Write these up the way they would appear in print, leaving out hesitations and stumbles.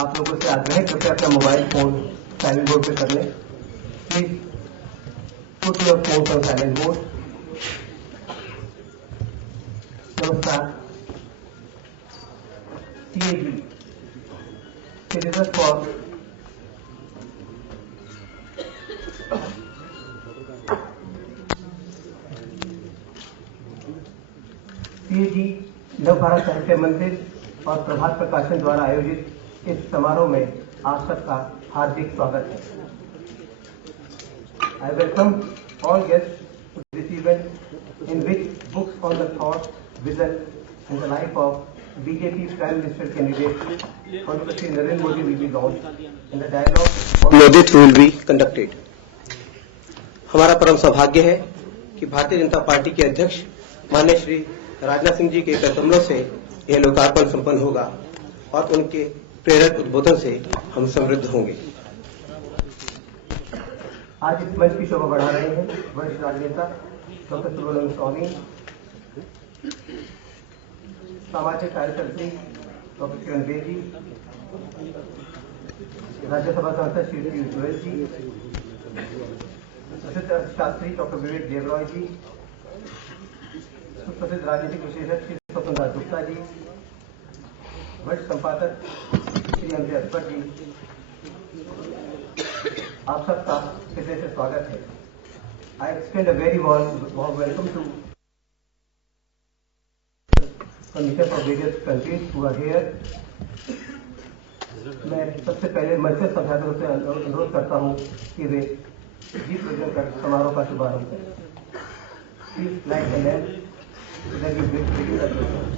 आप लोगों से आग्रह है कृपया अपना मोबाइल फोन साइलेंट मोड पे कर लें। Please put your phone on silent mode. नमस्कार। CAG सिलेबस फॉर CAG नव भारत साहित्य मंदिर और प्रभात प्रकाशन द्वारा आयोजित इस समारोह में आप सबका हार्दिक स्वागत है। I welcome all guests to this event in which books on the thought, vision and the life of BJP Prime Minister candidate Honorable Shri Narendra Modi will be launched and the dialogue on Moditva will be conducted. हमारा परम सौभाग्य है कि Bharatiya Janata party के अध्यक्ष माननीय श्री राजनाथ सिंह जी के कदमों से यह लोकार्पण संपन्न होगा और उनके प्रेरक उद्बोधन से हम समृद्ध होंगे। आज इस मंच की शोभा बढ़ा रहे हैं वरिष्ठ राजनेता डॉक्टर सुब्रमण्यम स्वामी, सामाजिक कार्यकर्त्री डॉक्टर किरण बेदी, राज्यसभा सांसद श्री पीयूष गोयल जी, प्रसिद्ध अर्थशास्त्री डॉक्टर विवेक देवरॉय जी, सुप्रसिद्ध राजनीतिक विशेषज्ञ श्री स्वतंत्र गुप्ता जी, वरिष्ठ संपादक श्री एम अकबर जी, आप सबका फिर से स्वागत है। I extend a very warm welcome to commissioners of various countries who are here. मैं सबसे पहले मंच से संसाधकों से अनुरोध करता हूँ कि वे दीप प्रज्वलन कर समारोह का शुभारंभ करें। Please light the lamp that we begin the program.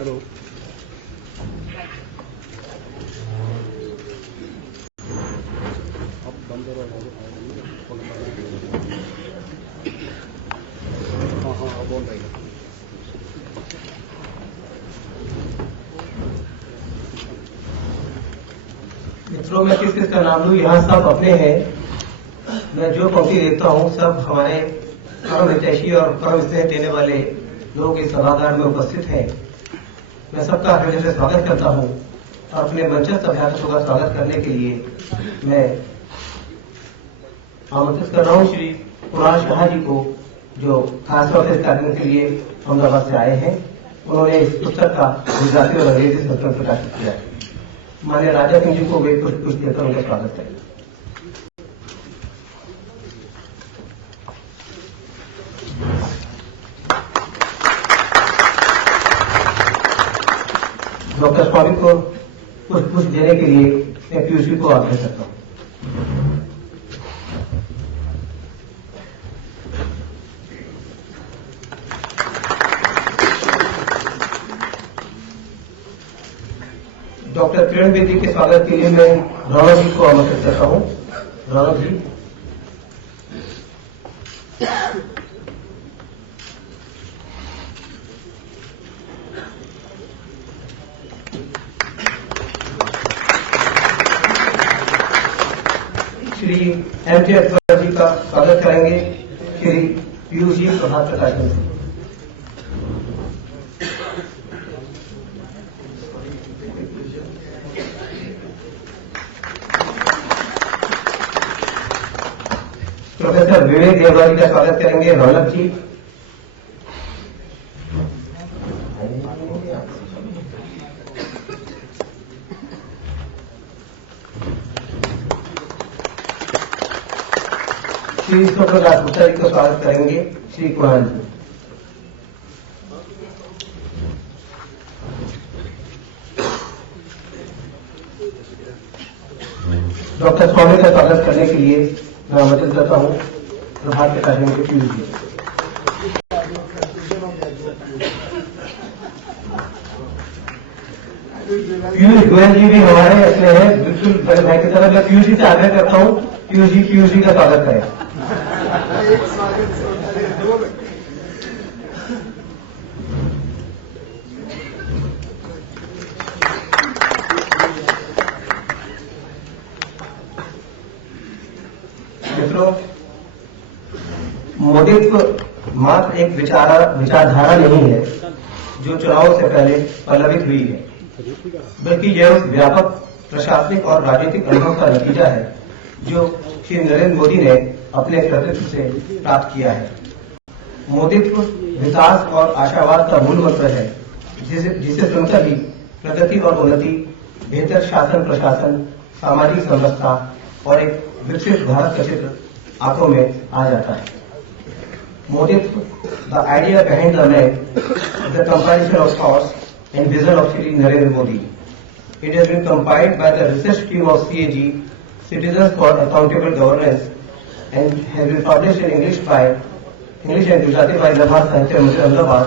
Hello. मित्रों, मैं किस किस का नाम लूं? यहाँ सब अपने हैं। मैं जो पंक्ति देखता हूँ सब हमारे परम हितैषी और परम स्नेह देने वाले लोग इस सभागार में उपस्थित हैं। मैं सबका हृदय से स्वागत करता हूँ और अपने मंचस्थ अभ्यासों का स्वागत करने के लिए मैं आमंत्रित कर रहा हूँ श्री पुराण शाह जी को, जो खासतौर से इस कार्यक्रम के लिए अहमदाबाद से आए हैं। उन्होंने इस पुस्तक का गुजराती और अंग्रेजी संस्करण प्रकाशित किया है। माननीय राजा सिंह जी को वे कुछ देकर उनका स्वागत करें। डॉक्टर स्वामी को कुछ देने के लिए मैं पीयूष जी को आग्रह करता हूँ। डॉक्टर किरण बेदी के स्वागत के लिए मैं रौनक जी को आमंत्रित करता हूँ। रौनक जी। श्री एम अकबर जी का स्वागत करेंगे श्री पीयूष जी प्रभात प्रकाशन से। प्रोफेसर विवेक देवराज का स्वागत करेंगे रौनक जी। श्री स्वप्रकाश गुप्ता जी का स्वागत करेंगे श्री कुणाल जी। डॉक्टर स्वामी का स्वागत करने के लिए मैं आमंत्रित करता हूं प्रभात प्रकाश के पीयूष जी। पीयूष गोयल जी भी हमारे अपने हैं, बिल्कुल बड़े भाई की तरह। मैं पीयूष जी से आग्रह करता हूं पीयूष जी का स्वागत करें। मित्रों, मोदित्व मात्र एक विचारधारा नहीं है जो चुनाव से पहले पल्लवित हुई है, बल्कि यह उस व्यापक प्रशासनिक और राजनीतिक अनुभव का नतीजा है जो श्री नरेंद्र मोदी ने अपने कर्तृत्व से प्राप्त किया है। मोदित्व विकास और आशावाद का मूल मंत्र है, जिसे सुनकर ही प्रगति और उन्नति, बेहतर शासन प्रशासन, सामाजिक समरसता और एक विकसित भारत का चित्र आंखों में आ जाता है। Moditva, the idea behind the man, the compilation of thoughts and vision of Shri Narendra Modi. It has been compiled by the research team of CAG, Citizens for Accountable Governance, and has been published in English and Gujarati by Labha Sahitya Mandir Ahmedabad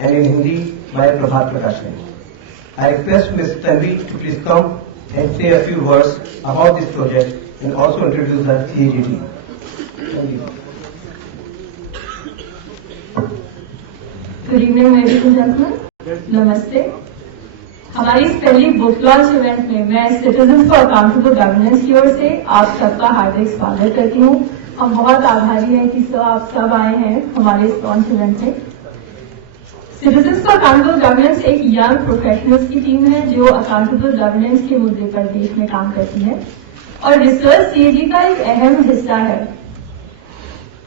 and in Hindi by Prabhat Prakashan. I request Ms. Tanvi to please come and say a few words about this project and also introduce the CAG team. Thank you. Good evening ladies and gentleman, नमस्ते। हमारी इस पहली book launch event में मैं citizen for accountable governance की ओर से आप सबका हार्दिक स्वागत करती हूँ। हम बहुत आभारी हैं कि आप सब आए हैं हमारे इस लॉन्च इवेंट में। सिटीजन फॉर अकाउंटेबल गवर्नेंस एक यंग प्रोफेशनल्स की टीम है जो अकाउंटेबल गवर्नेंस के मुद्दे पर देश में काम करती है और रिसर्च सीएजी का एक अहम हिस्सा है।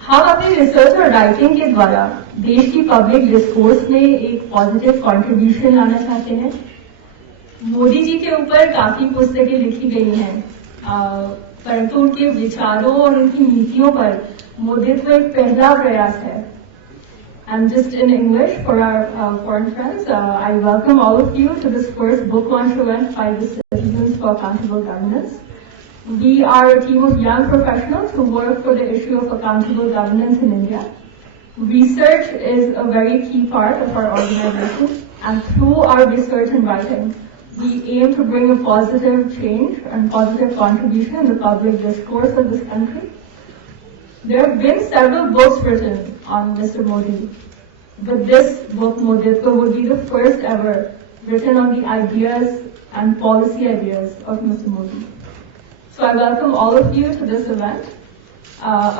हम अपनी रिसर्च और राइटिंग के द्वारा देश की पब्लिक डिस्कोर्स में एक पॉजिटिव कंट्रीब्यूशन लाना चाहते हैं। मोदी जी के ऊपर काफी पुस्तकें लिखी गई हैं, परंतु उनके विचारों और उनकी नीतियों पर मोदित्व एक पहला प्रयास है। And just in English for our foreign friends, I welcome all of you to this first book launch event by the Citizens for Accountable Governance. We are a team of young professionals who work for the issue of accountable governance in India. Research is a very key part of our organization, and through our research and writing, we aim to bring a positive change and positive contribution in the public discourse of this country. There have been several books written on Mr. Modi, but this book, Moditva, would be the first ever written on the ideas and policy ideas of Mr. Modi. So I welcome all of you to this event.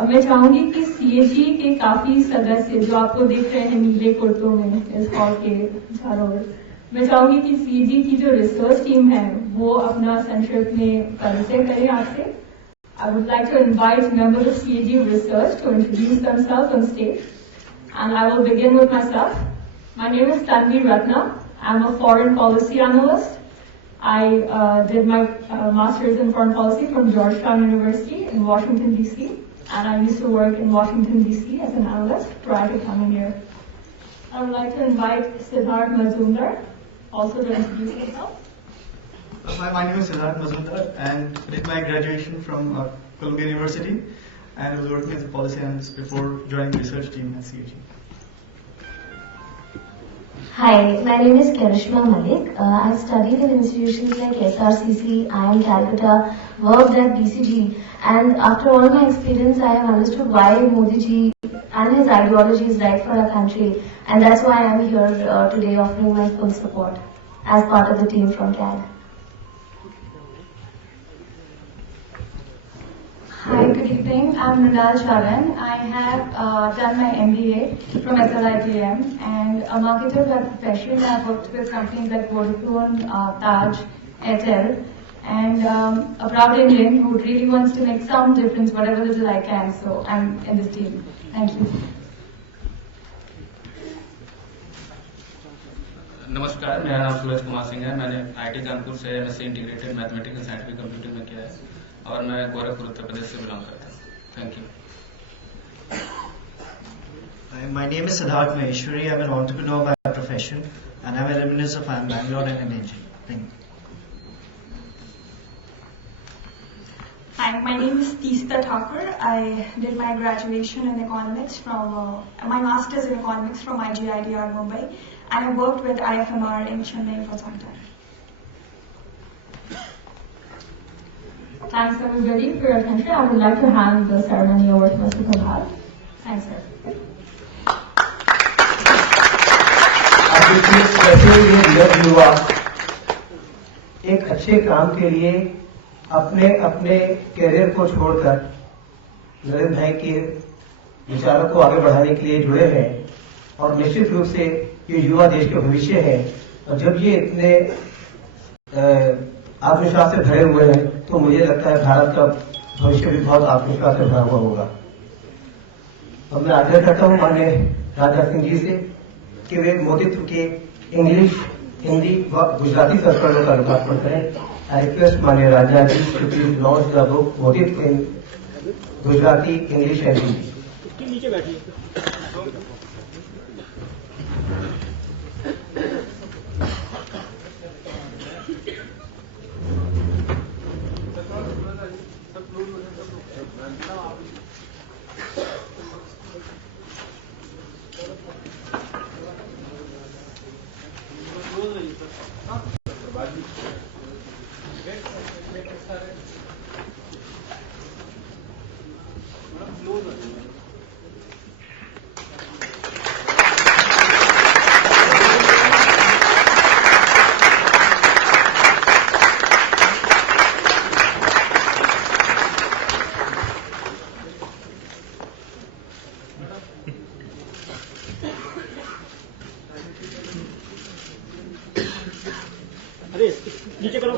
मैं चाहूंगी कि CAG के काफी सदस्य जो आपको देख रहे हैं नीले कुर्तों में इस हॉल के चारों ओर, मैं चाहूंगी कि सीएजी की जो रिसर्च टीम है वो अपना संक्षिप्त में परिचय करें आपसे। I would like to invite members of CAG Research to introduce themselves on stage, and I will begin with myself. My name is Shri Rajnath. I'm a foreign policy analyst. I did my master's in foreign policy from Georgetown University in Washington, D.C., and I used to work in Washington, D.C. as an analyst prior to coming here. I would like to invite Siddharth Mazumdar also to introduce himself. Hi, my name is Shri Rajnath and I did my graduation from Columbia University and I was working as a policy analyst before joining the research team at CAG. Hi, my name is Karishma Malik. I've studied in institutions like SRCC, IIM Calcutta, worked at BCG, and after all my experience, I have understood why Modi ji and his ideology is right for our country, and that's why I'm here today offering my full support as part of the team from CAG. Hi, good evening. I'm Nidal Sharan. I have done my MBA from SLITM and a marketer by profession. I've worked with companies like Vodafone, Taj, Airtel, and a proud Indian who really wants to make some difference, whatever little I can. So I'm in this team. Thank you. नमस्कार, मेरा नाम सूरज कुमार सिंह है। मैंने IT Kanpur से MSc integrated mathematics and scientific computing में किया है और मैं गोरखपुर उत्तर प्रदेश से बिलोंग करता हूँ। Thank you. Hi, my name is Siddharth Maheshwari. I'm an entrepreneur by profession, and I'm an alumnus of Bangalore and an engineer. Thank you. Hi, my name is Teesta Thakur. I did my graduation in economics from, my master's in economics from IGIDR Mumbai, and I worked with IFMR in Chennai for some time. Thanks everybody for your attention. I would like to hand the ceremony over to Mr. Prabhat. Thanks, sir. युवा एक अच्छे काम के लिए अपने अपने career को छोड़कर नरेंद्र भाई के विचारों को आगे बढ़ाने के लिए जुड़े हैं और निश्चित रूप से ये युवा देश के भविष्य है और जब ये इतने आत्मविश्वास से भरे हुए हैं तो मुझे लगता है भारत का भविष्य भी बहुत आत्मविश्वास से भरा हुआ होगा। अब मैं आग्रह करता हूं माननीय राजनाथ सिंह जी से कि वे मोदित्व के इंग्लिश, हिंदी व गुजराती संस्करणों का लोकार्पण करें। आई रिक्वेस्ट माननीय Rajnath ji to please launch the book Moditva in Gujarati, English and Hindi. नीचे करो।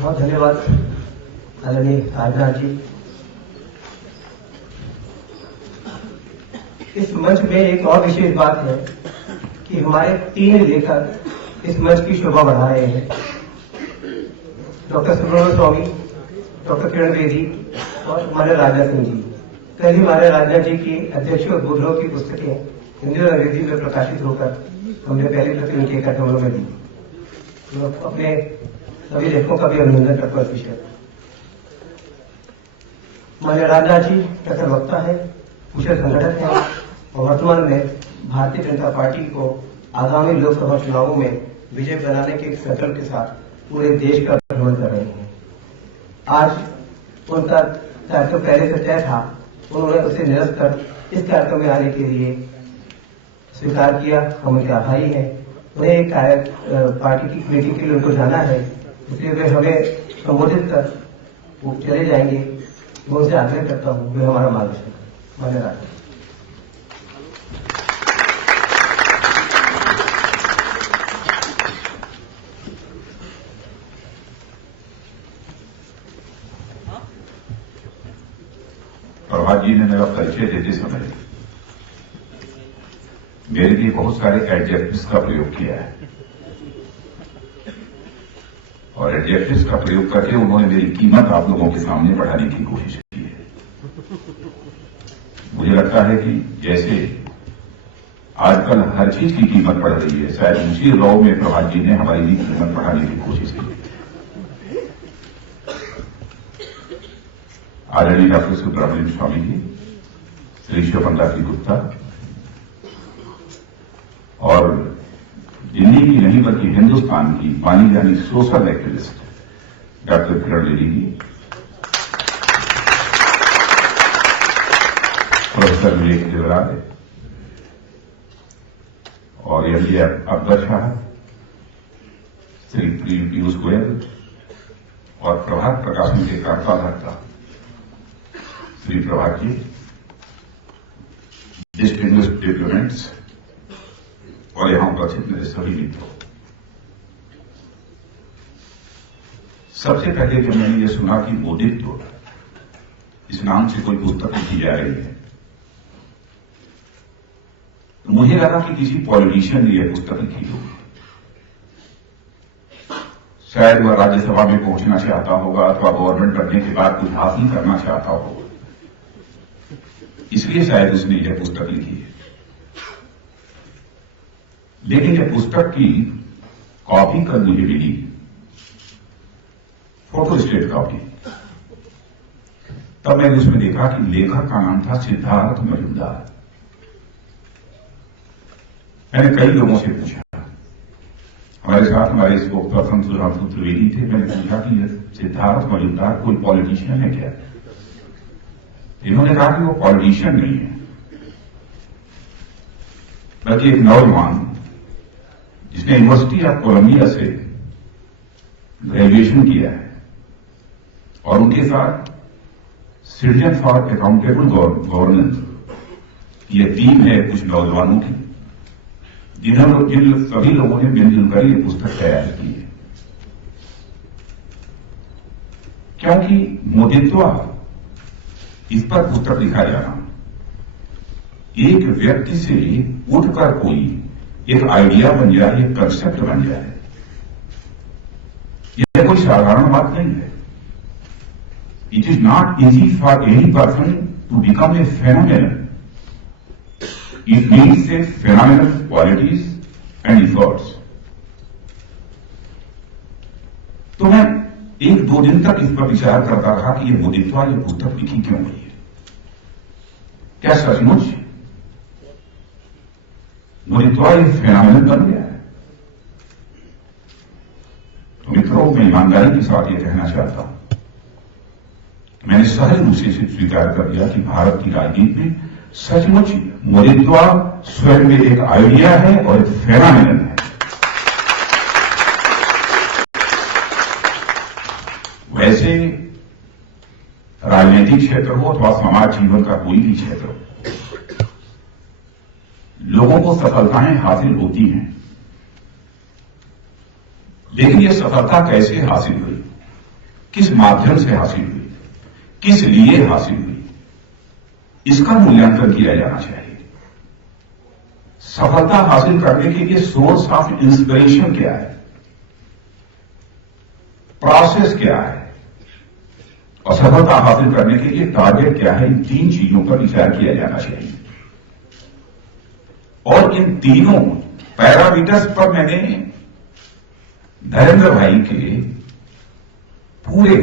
बहुत धन्यवाद आदरणीय राजनाथ जी। इस मंच में एक और विशेष बात है कि हमारे 3 लेखक इस मंच की शोभा बढ़ा रहे हैं। डॉक्टर सुब्रमण्यम स्वामी, डॉक्टर किरण बेदी और माननीय राजनाथ सिंह जी। कल ही माननीय राजनाथ जी की अध्यक्ष और बुद्धों की पुस्तकें हिंदी और अंग्रेजी में प्रकाशित होकर हमने पहली प्रति उनके कदमों में दी। तो अपने सभी लेखकों का भी अभिनंदन करता हूं। विषय माननीय राजनाथ जी प्रखर वक्ता है, कुशल संगठक है और वर्तमान में भारतीय जनता पार्टी को आगामी लोकसभा चुनावों में विजय बनाने के संकल्प के साथ पूरे देश का भ्रमण कर रहे हैं। आज उनका कार्यक्रम पहले से तय था, उन्होंने उसे निरस्त कर इस कार्यक्रम में आने के लिए स्वीकार किया। हम उनके आभारी हैं। उन्हें एक पार्टी की मीटिंग के लिए उनको जाना है, इसलिए वे हमें संबोधित कर वो चले जाएंगे। मैं उनसे आग्रह करता हूं वे हमारा मार्गदर्शन करें। धन्यवाद। प्रभात जी ने मेरा परिचय देते समय मेरे लिए बहुत सारे एडजेक्टिव्स का प्रयोग किया है और एडजेक्टिव्स का प्रयोग करके उन्होंने मेरी कीमत आप लोगों के सामने बढ़ाने की कोशिश की है। मुझे लगता है कि जैसे आजकल हर चीज की कीमत बढ़ रही है, शायद उसी रॉ में प्रभात जी ने हमारी भी कीमत बढ़ाने की कोशिश की। आदरणीय डॉक्टर सुब्रमण्यम स्वामी जी, श्री शोभनलाल गुप्ता और दिल्ली की नहीं बल्कि हिंदुस्तान की मानी जानी social activist doctor Kiran Bedi जी, प्रोफेसर विवेक देवराज और एमडी अकबर शाह, श्री पीयूष गोयल और प्रभात प्रकाशन के कर्ता श्री प्रभात जी, डिस्टिंग्विश्ड डिप्लोमेट्स और यहां उपस्थित मेरे सभी मित्रों, सबसे पहले जब मैंने ये सुना कि मोदित्व इस नाम से कोई पुस्तक लिखी जा रही है, तो मुझे लगा कि किसी पॉलिटिशियन ने यह पुस्तक लिखी होगी। शायद वह राज्यसभा में पहुंचना चाहता होगा अथवा गवर्नमेंट बनने के बाद कुछ हासिल करना चाहता होगा, इसलिए शायद उसने यह पुस्तक लिखी है। लेकिन यह पुस्तक की कॉपी कल मुझे मिली, फोटोस्टेट कॉपी। तब मैंने उसमें देखा कि लेखक का नाम था सिद्धार्थ मजूमदार। मैंने कई लोगों से पूछा, हमारे साथ हमारे स्पोक पर्सन सुधांशु त्रिवेदी थे, मैंने पूछा कि यह सिद्धार्थ मजूमदार कोई पॉलिटिशियन है क्या? इन्होंने कहा कि वो पॉलिटिशियन नहीं है, बल्कि एक नौजवान जिसने यूनिवर्सिटी ऑफ कोलंबिया से ग्रेजुएशन किया है और उनके साथ सिटीजन फॉर अकाउंटेबल गवर्नेंस ये टीम है कुछ नौजवानों की, जिन सभी लोगों ने मिलजुल कर ये पुस्तक तैयार की है। क्योंकि मोदित्व इस पर पुस्तक लिखा जाना, एक व्यक्ति से उठकर कोई एक आइडिया बन जाए, एक कंसेप्ट बन जाए, यह कोई साधारण बात नहीं है। It is not easy for any person to become a phenomenal. It needs a phenomenal qualities and efforts. तो मैं एक दो दिन तक इस पर विचार करता रहा कि ये मोदित्व ये पुस्तक लिखी क्यों गई है। क्या सचमुच मोदित्व ये फेनोमेनल बन गया है? तो मित्रों, मैं ईमानदारी के साथ ये कहना चाहता हूं, मैंने सहज रूप से स्वीकार कर दिया कि भारत की राजनीति में सचमुच मोदित्व स्वयं में एक आइडिया है और एक फेनोमेनल है। वैसे राजनीतिक क्षेत्र हो अथवा समाज जीवन का कोई भी क्षेत्र हो, लोगों को सफलताएं हासिल होती हैं, लेकिन यह सफलता कैसे हासिल हुई, किस माध्यम से हासिल हुई, किस लिए हासिल हुई, इसका मूल्यांकन किया जाना चाहिए। सफलता हासिल करने के लिए सोर्स ऑफ इंस्पिरेशन क्या है, प्रोसेस क्या है और सफलता हासिल करने के लिए टारगेट क्या है, इन तीन चीजों पर विचार किया जाना चाहिए। और इन तीनों पैरामीटर्स पर मैंने नरेंद्र भाई के पूरे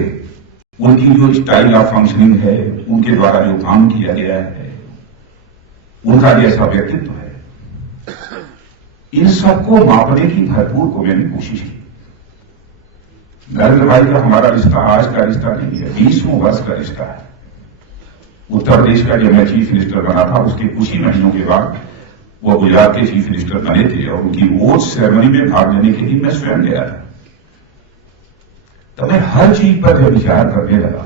उनकी जो स्टाइल ऑफ फंक्शनिंग है, उनके द्वारा जो काम किया गया है, उनका जैसा व्यक्तित्व है, इन सबको मापने की भरपूर को मैंने कोशिश की। नरेंद्र भाई का हमारा रिश्ता आज का रिश्ता नहीं है, 20वें वर्ष का रिश्ता है। उत्तर प्रदेश का जब मैं चीफ मिनिस्टर बना था, उसके कुछ ही महीनों के बाद वो गुजरात के चीफ मिनिस्टर बने थे और उनकी वोट सेरेमनी में भाग लेने के लिए मैं स्वयं गया था। तो मैं हर चीज पर जब विचार करने लगा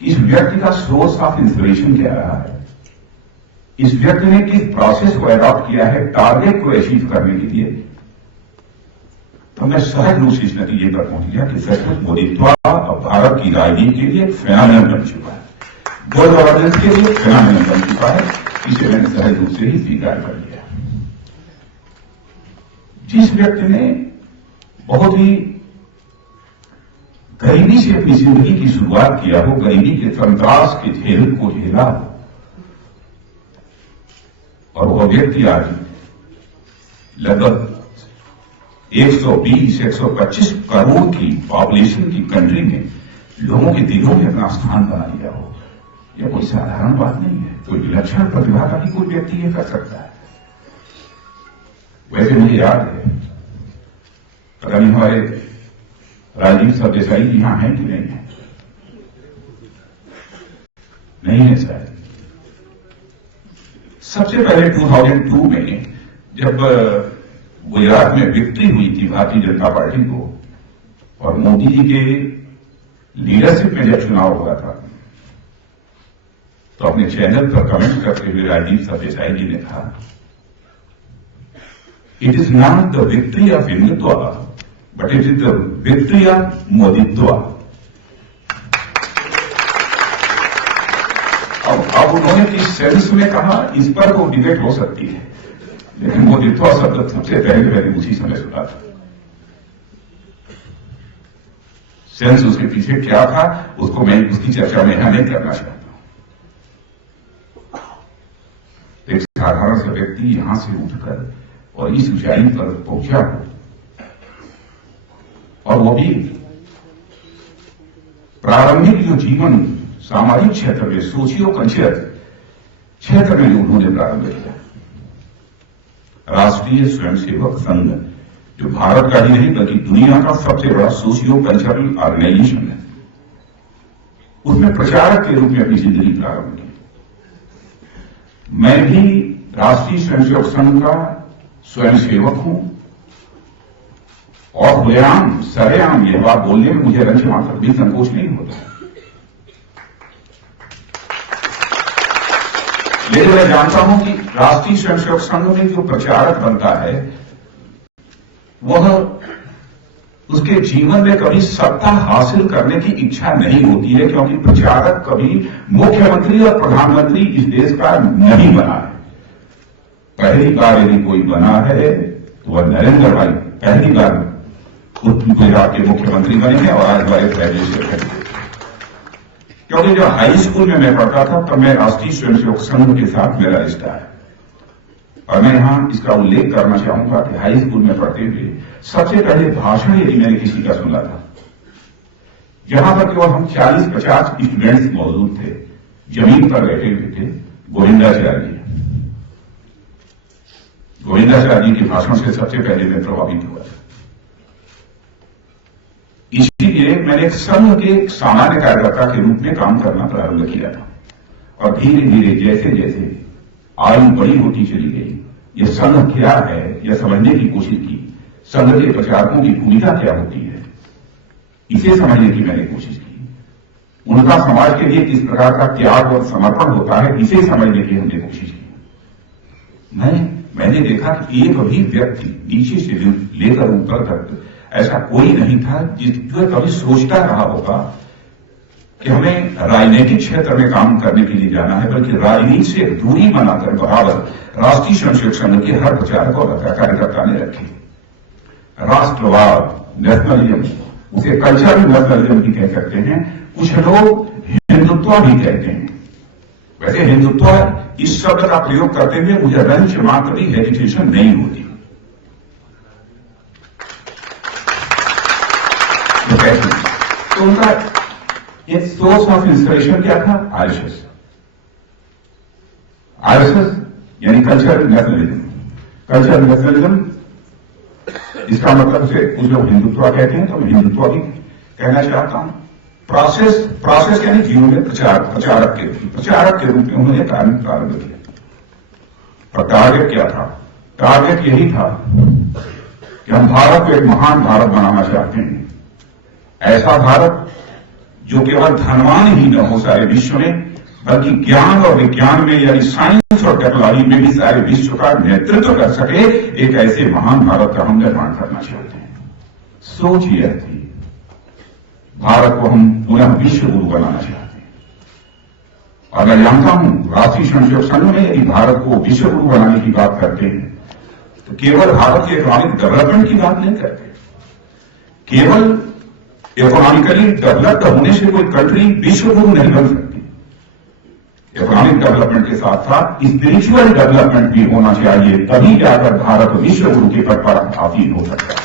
कि इस व्यक्ति का सोर्स ऑफ इंस्पिरेशन क्या रहा है, इस व्यक्ति ने किस प्रोसेस को अडॉप्ट किया है टारगेट को अचीव करने के लिए, तो मैं सहज रूप से इस नतीजे पर पहुंच गया कि सचमुच मोदित्व अब भारत की राजनीति के लिए फेनोमेनल बन चुका है, गुड गवर्नेंस के लिए फेनोमेनल बन चुका है। इसे मैंने सहज रूप से ही स्वीकार कर लिया। जिस व्यक्ति ने बहुत ही गरीबी से अपनी जिंदगी की शुरुआत किया हो, गरीबी के संत्रास के झेल को झेला हो, और वह व्यक्ति आज लगभग 120-125 करोड़ की पॉपुलेशन की कंट्री में लोगों के दिलों में अपना स्थान बना लिया हो, यह कोई साधारण बात नहीं है। कोई विलक्षण प्रतिभा का भी कोई व्यक्ति ये कर सकता है। वैसे मुझे याद है, पता नहीं हमारे राजीव सरदेसाई जी यहां हैं कि नहीं है, नहीं है शायद। सबसे पहले 2002 में जब गुजरात में विक्ट्री हुई थी भारतीय जनता पार्टी को और मोदी जी के लीडरशिप में जब चुनाव हुआ था, तो अपने चैनल पर कमेंट करते हुए राजीव सरदेसाई जी ने कहा, it is not the victory of Hindutva but it is the victory of Moditva. अब उन्होंने किस सेंस में कहा, इस पर वो डिबेट हो सकती है, लेकिन मोदित्वा शब्द सबसे पहले मैंने उसी समय सुना था। सेंस उसके पीछे क्या था, उसको मैं उसकी चर्चा में यहां नहीं करना चाहता हूं। एक साधारण सा व्यक्ति यहां से उठकर और इस ऊंचाई पर पहुंचा हो, और वो भी प्रारंभिक जो जीवन सामाजिक क्षेत्र में, सोशियो कल्चर क्षेत्र में उन्होंने प्रारंभ किया। राष्ट्रीय स्वयंसेवक संघ, जो भारत का ही नहीं बल्कि दुनिया का सबसे बड़ा सोशियो कल्चरल ऑर्गेनाइजेशन है, उसमें प्रचारक के रूप में अपनी जिंदगी प्रारंभ की। मैं भी राष्ट्रीय स्वयंसेवक संघ का स्वयंसेवक हूं, और खुलेआम सरेआम यह बात बोलने में मुझे रंज मात्र भी संकोच नहीं होता। लेकिन मैं जानता हूं कि राष्ट्रीय स्वयंसेवक संघ में जो प्रचारक बनता है, वह उसके जीवन में कभी सत्ता हासिल करने की इच्छा नहीं होती है, क्योंकि प्रचारक कभी मुख्यमंत्री और प्रधानमंत्री इस देश का नहीं बना है। पहली बार यदि कोई बना है तो वह नरेंद्र भाई पहली बार गुजरात के मुख्यमंत्री बने हैं, और आज बड़े ग्रेजुएट हैं। क्योंकि जब हाई स्कूल में मैं पढ़ता था तब मैं राष्ट्रीय स्वयंसेवक संघ के साथ मेरा रिश्ता है, और मैं यहां इसका उल्लेख करना चाहूंगा कि हाई स्कूल में पढ़ते हुए सबसे पहले भाषण यदि मैंने किसी का सुना था, जहां पर केवल हम 40-50 स्टूडेंट्स मौजूद थे, जमीन पर बैठे हुए थे, गोविंदाचार्य जी के भाषण से सबसे पहले मैं प्रभावित हुआ था। इसीलिए मैंने एक संघ के सामान्य कार्यकर्ता के रूप में काम करना प्रारंभ किया था, और धीरे धीरे जैसे जैसे आयु बड़ी होती चली गई, यह संघ क्या है यह समझने की कोशिश की। संघ के प्रचारकों की भूमिका क्या होती है, इसे समझने की मैंने कोशिश की। उनका समाज के लिए किस प्रकार का त्याग और समर्पण होता है, इसे समझने की हमने कोशिश की। मैंने देखा कि एक भी व्यक्ति नीचे से लेकर ऊपर तक ऐसा कोई नहीं था जो कभी सोचता रहा होगा कि हमें राजनीतिक क्षेत्र में काम करने के लिए जाना है, बल्कि राजनीति से दूरी बनाकर बराबर राष्ट्रीय स्वयंसेवक संघ के हर प्रचारक और कार्यकर्ता ने रखे। राष्ट्रवाद, नेशनलिज्म, उसे कल्चरल नेशनलिज्म भी कह सकते हैं, कुछ लोग हिंदुत्व भी कहते हैं। वैसे हिंदुत्व इस शब्द का प्रयोग करते हुए मुझे रंच मात्र भी हेजिटेशन नहीं होती। तो उनका एक सोर्स ऑफ इंस्पिरेशन क्या था? आरएसएस यानी कल्चरल नेशनलिज्म। कल्चरल नेशनलिज्म, इसका मतलब से कुछ लोग हिंदुत्व कहते हैं, तो मैं हिंदुत्व भी कहना चाहता हूं। प्रोसेस यानी जीवन में प्रचारक के रूप में उन्होंने कार्य प्रारंभ किया। और टारगेट क्या था? टारगेट यही था कि हम भारत को एक महान भारत बनाना चाहते हैं, ऐसा भारत जो केवल धनवान ही न हो सारे विश्व में, बल्कि ज्ञान और विज्ञान में यानी साइंस और टेक्नोलॉजी में भी सारे विश्व का नेतृत्व कर सके, एक ऐसे महान भारत का हम निर्माण करना चाहते हैं। सोच यह थी, भारत को हम पुनः विश्व गुरु बनाना चाहते हैं। और मैं जानता हूं राष्ट्रीय स्वयंसेवक संघ में यदि भारत को विश्व गुरु बनाने की बात करते हैं तो केवल भारत के इकोनॉमिक डेवलपमेंट की बात नहीं करते। केवल इकोनॉमिकली डेवलप्ड होने से कोई कंट्री विश्व गुरु नहीं बन सकती। इकोनॉमिक डेवलपमेंट के साथ साथ स्पिरिचुअल डेवलपमेंट भी होना चाहिए, तभी जाकर भारत विश्व गुरु के पद पर आसीन हो सकता है।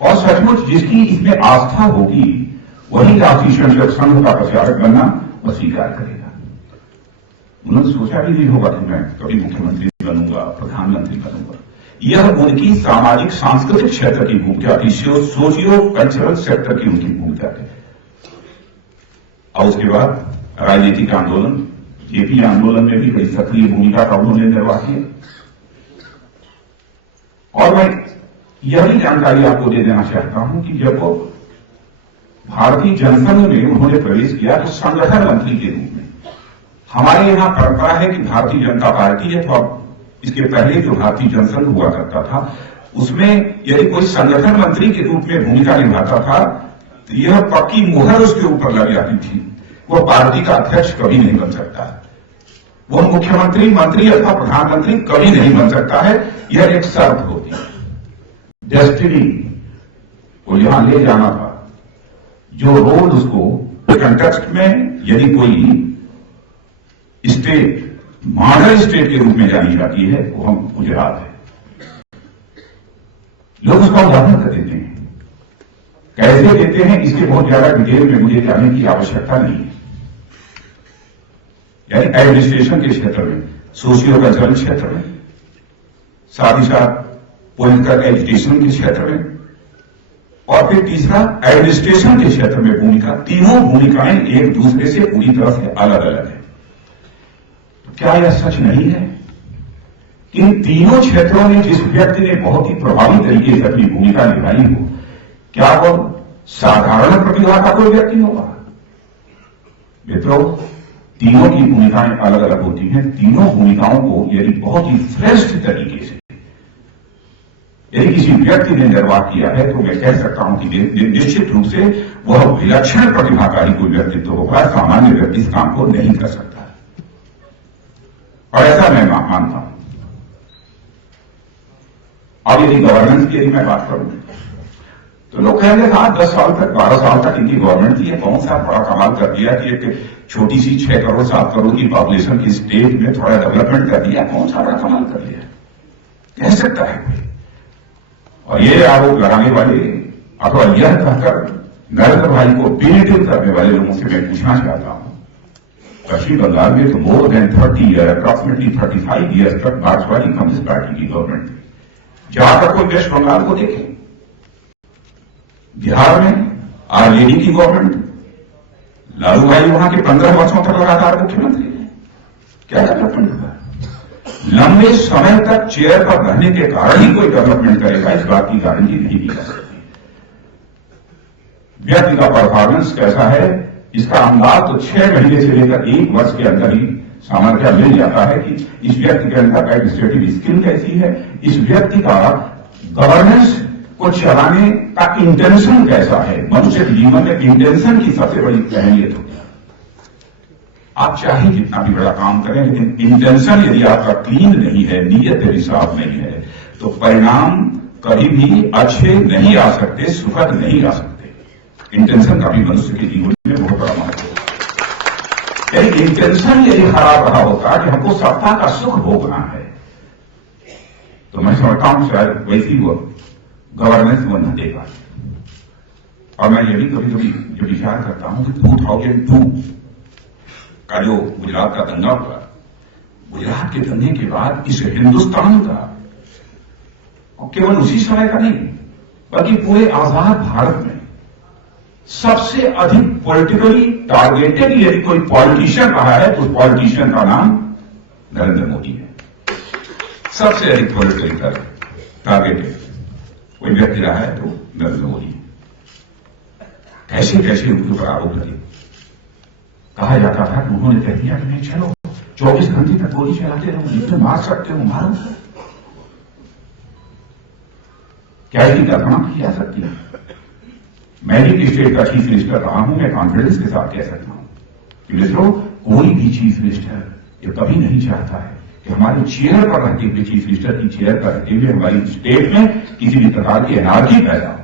और सचमुच जिसकी इसमें आस्था होगी वही राष्ट्रीय स्वयंसेवक संघ का प्रचारक बनना व स्वीकार करेगा। उन्होंने सोचा भी नहीं होगा कि मैं कभी मुख्यमंत्री बनूंगा, प्रधानमंत्री बनूंगा। यह उनकी सामाजिक सांस्कृतिक क्षेत्र की भूमिका थी, सोशियो कल्चरल सेक्टर की उनकी भूमिका थी। और उसके बाद राजनीतिक आंदोलन, जेपी आंदोलन में भी बड़ी सक्रिय भूमिका का उन्होंने निर्वाह किया। और मैं यह भी जानकारी आपको दे देना चाहता हूं कि जब वो भारतीय जनसंघ में उन्होंने प्रवेश किया तो संगठन मंत्री के रूप में, हमारे यहां परंपरा है कि भारतीय जनता पार्टी है, तो अब इसके पहले जो भारतीय जनसंघ हुआ करता था उसमें यदि कोई संगठन मंत्री के रूप में भूमिका निभाता था तो यह पक्की मुहर उसके ऊपर लग जाती थी, वो पार्टी का अध्यक्ष कभी नहीं बन सकता, वो मुख्यमंत्री, मंत्री अथवा प्रधानमंत्री कभी नहीं बन सकता है। यह एक शर्त होती है। डेस्टिनी को यहां ले जाना था, जो रोल उसको कंटेक्स्ट में यदि कोई स्टेट मॉडल स्टेट के रूप में जानी जाती है वो हम गुजरात है, लोग उसका उदाहरण कर देते हैं। कैसे देते हैं इसके बहुत ज्यादा डिटेल में मुझे जानने की आवश्यकता नहीं है। यानी एडमिनिस्ट्रेशन के क्षेत्र में, सोशियो कल्चरल क्षेत्र में, साथ ही साथ पॉलिटिकल एजुकेशन के क्षेत्र में, और फिर तीसरा एडमिनिस्ट्रेशन के क्षेत्र में भूमिका, तीनों भूमिकाएं एक दूसरे से पूरी तरह से अलग अलग है। तो क्या यह सच नहीं है कि इन तीनों क्षेत्रों में जिस व्यक्ति ने बहुत ही प्रभावी तरीके से अपनी भूमिका निभाई हो, क्या वह साधारण प्रतिभा का कोई व्यक्ति होगा? मित्रों, तीनों की भूमिकाएं अलग अलग होती हैं। तीनों भूमिकाओं को यदि बहुत ही श्रेष्ठ तरीके से यदि किसी व्यक्ति ने निर्वाह किया है तो मैं कह सकता हूं कि निश्चित रूप से वह विलक्षण प्रतिभा का ही कोई व्यक्तित्व होगा। सामान्य व्यक्ति इस काम को नहीं कर सकता, और ऐसा मैं मानता हूं। अब यदि गवर्नेंस की यदि मैं बात करूं तो लोग कहेंगे 10 साल तक, 12 साल तक इनकी गवर्नमेंट थी, कौन सा बड़ा कमाल कर दिया कि एक छोटी सी 6 करोड़ 7 करोड़ की पॉपुलेशन की स्टेट में थोड़ा डेवलपमेंट कर दिया, कौन सा बड़ा कमाल कर दिया, कह सकता है कोई? और ये आरोप लगाने वाले अथवा यह कहकर नरेंद्र भाई को बेनिफिट करने वाले लोगों से मैं पूछना चाहता हूं, पश्चिम बंगाल में तो more than 30 year, approximately 35 years तक मार्क्सवादी कम्युनिस्ट पार्टी की गवर्नमेंट थी। जाकर कोई वेस्ट बंगाल को देखें, बिहार में आरजेडी की गवर्नमेंट, लालू भाई वहां के 15 वर्षों तक लगातार मुख्यमंत्री हैं। क्या डेवलपमेंट हुआ? लंबे समय तक चेयर पर रहने के कारण ही कोई डेवलपमेंट करेगा, इस बात की गारंटी नहीं दी जा सकती। व्यक्ति का परफॉर्मेंस कैसा है इसका अंदाज तो 6 महीने से लेकर 1 वर्ष के अंदर ही सामान्यतः मिल जाता है कि इस व्यक्ति के अंदर एडमिनिस्ट्रेटिव स्किल कैसी है, इस व्यक्ति का गवर्नेंस को चलाने का इंटेंशन कैसा है। मनुष्य के जीवन में इंटेंशन की सबसे बड़ी अहमियत होती है। आप चाहे जितना भी बड़ा काम करें, लेकिन इंटेंशन यदि आपका क्लीन नहीं है, नीयत यदि साफ नहीं है, तो परिणाम कभी भी अच्छे नहीं आ सकते, सुखद नहीं आ सकते। इंटेंशन का भी मनुष्य के जीवन में बहुत बड़ा महत्व है। यदि इंटेंशन यदि खराब रहा होता कि हमको सत्ता का सुख भोगना है, तो मैं समझता हूं शायद वैसी वो गवर्नेंस बनना देगा। और मैं ये भी कभी कभी जो विचार करता हूं कि 2002 का जो गुजरात का दंगा हुआ, गुजरात के दंगे के बाद इस हिंदुस्तान का, और केवल उसी समय का नहीं बल्कि पूरे आजाद भारत में सबसे अधिक पॉलिटिकली टारगेटेड यदि कोई पॉलिटिशियन रहा है तो उस पॉलिटिशियन का नाम नरेंद्र मोदी है। सबसे अधिक पॉलिटिकली टारगेटेड कोई व्यक्ति रहा है तो नरेंद्र मोदी। कैसे कैसे उनके ऊपर आरोप लगे। कहा जाता था कि उन्होंने कह दिया कि नहीं, चलो 24 घंटे तक गोली चलाते रहो, जितने मार सकते हो मारो। क्या इसकी कल्पना की जा सकती है? मैं भी स्टेट का चीफ मिनिस्टर रहा हूं, मैं कॉन्फिडेंस के साथ कह सकता हूं कि मित्रों, कोई भी चीफ मिनिस्टर ये कभी नहीं चाहता है कि हमारे चेयर पर रहते हुए, चीफ मिनिस्टर की चेयर पर रहते हुए हमारी स्टेट में किसी भी प्रकार की एनर्जी पैदा हो।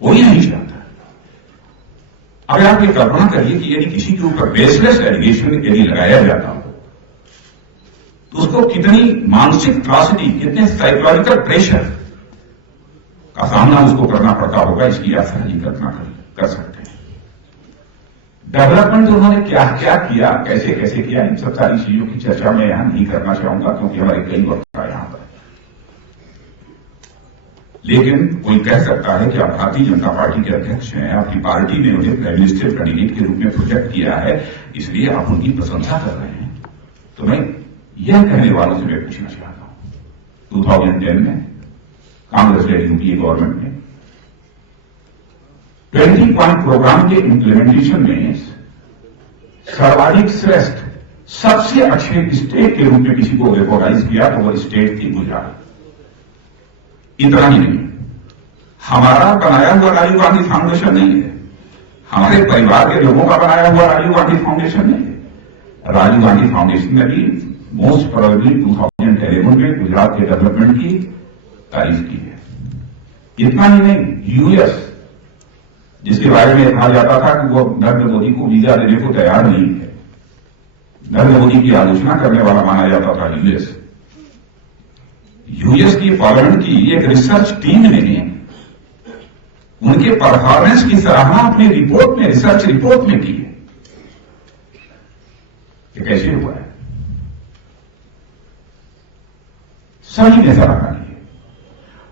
कोई नहीं चाहता। अगर आप ये कल्पना करिए कि यदि किसी के ऊपर बेसलेस एलिगेशन यदि लगाया जाता हो तो उसको कितनी मानसिक त्रासदी, कितने साइकोलॉजिकल प्रेशर का सामना उसको करना पड़ता होगा, इसकी आप सहज कल्पना कर सकते हैं। डेवलपमेंट उन्होंने क्या क्या किया, कैसे कैसे किया, इन सब सारी चीजों की चर्चा मैं यहां नहीं करना चाहूंगा क्योंकि हमारे कई वक्त का यहां पर। लेकिन कोई कह सकता है कि आप भारतीय जनता पार्टी के अध्यक्ष हैं, आपकी पार्टी ने उन्हें प्राइम मिनिस्टर कैंडिडेट के रूप में प्रोजेक्ट किया है, इसलिए आप उनकी प्रशंसा कर रहे हैं। तो मैं यह कहने वालों से मैं पूछना चाहता हूं, 2010 में कांग्रेस लड़ी यूपीए गवर्नमेंट ने 20 पॉइंट प्रोग्राम के इंप्लीमेंटेशन में सर्वाधिक श्रेष्ठ, सबसे अच्छे स्टेट के रूप में किसी को रिकॉग्नाइज किया तो वह स्टेट थी गुजरात। इतना ही नहीं, हमारा बनाया हुआ राजीव गांधी फाउंडेशन नहीं है, हमारे परिवार के लोगों का बनाया हुआ राजीव गांधी फाउंडेशन नहीं है। राजीव गांधी फाउंडेशन ने भी मोस्ट प्रोबेबली 2011 में गुजरात के डेवलपमेंट की तारीफ की है। इतना ही नहीं, यूएस जिसके बारे में कहा जाता था कि वो नरेंद्र मोदी को वीजा देने को तैयार नहीं है, नरेंद्र मोदी की आलोचना करने वाला माना जाता था यूएस की पार्लियामेंट की एक रिसर्च टीम ने उनके परफॉर्मेंस की सराहना अपनी रिपोर्ट में, रिसर्च रिपोर्ट में की है। ये कैसे हुआ है? सही ने सराहना की है।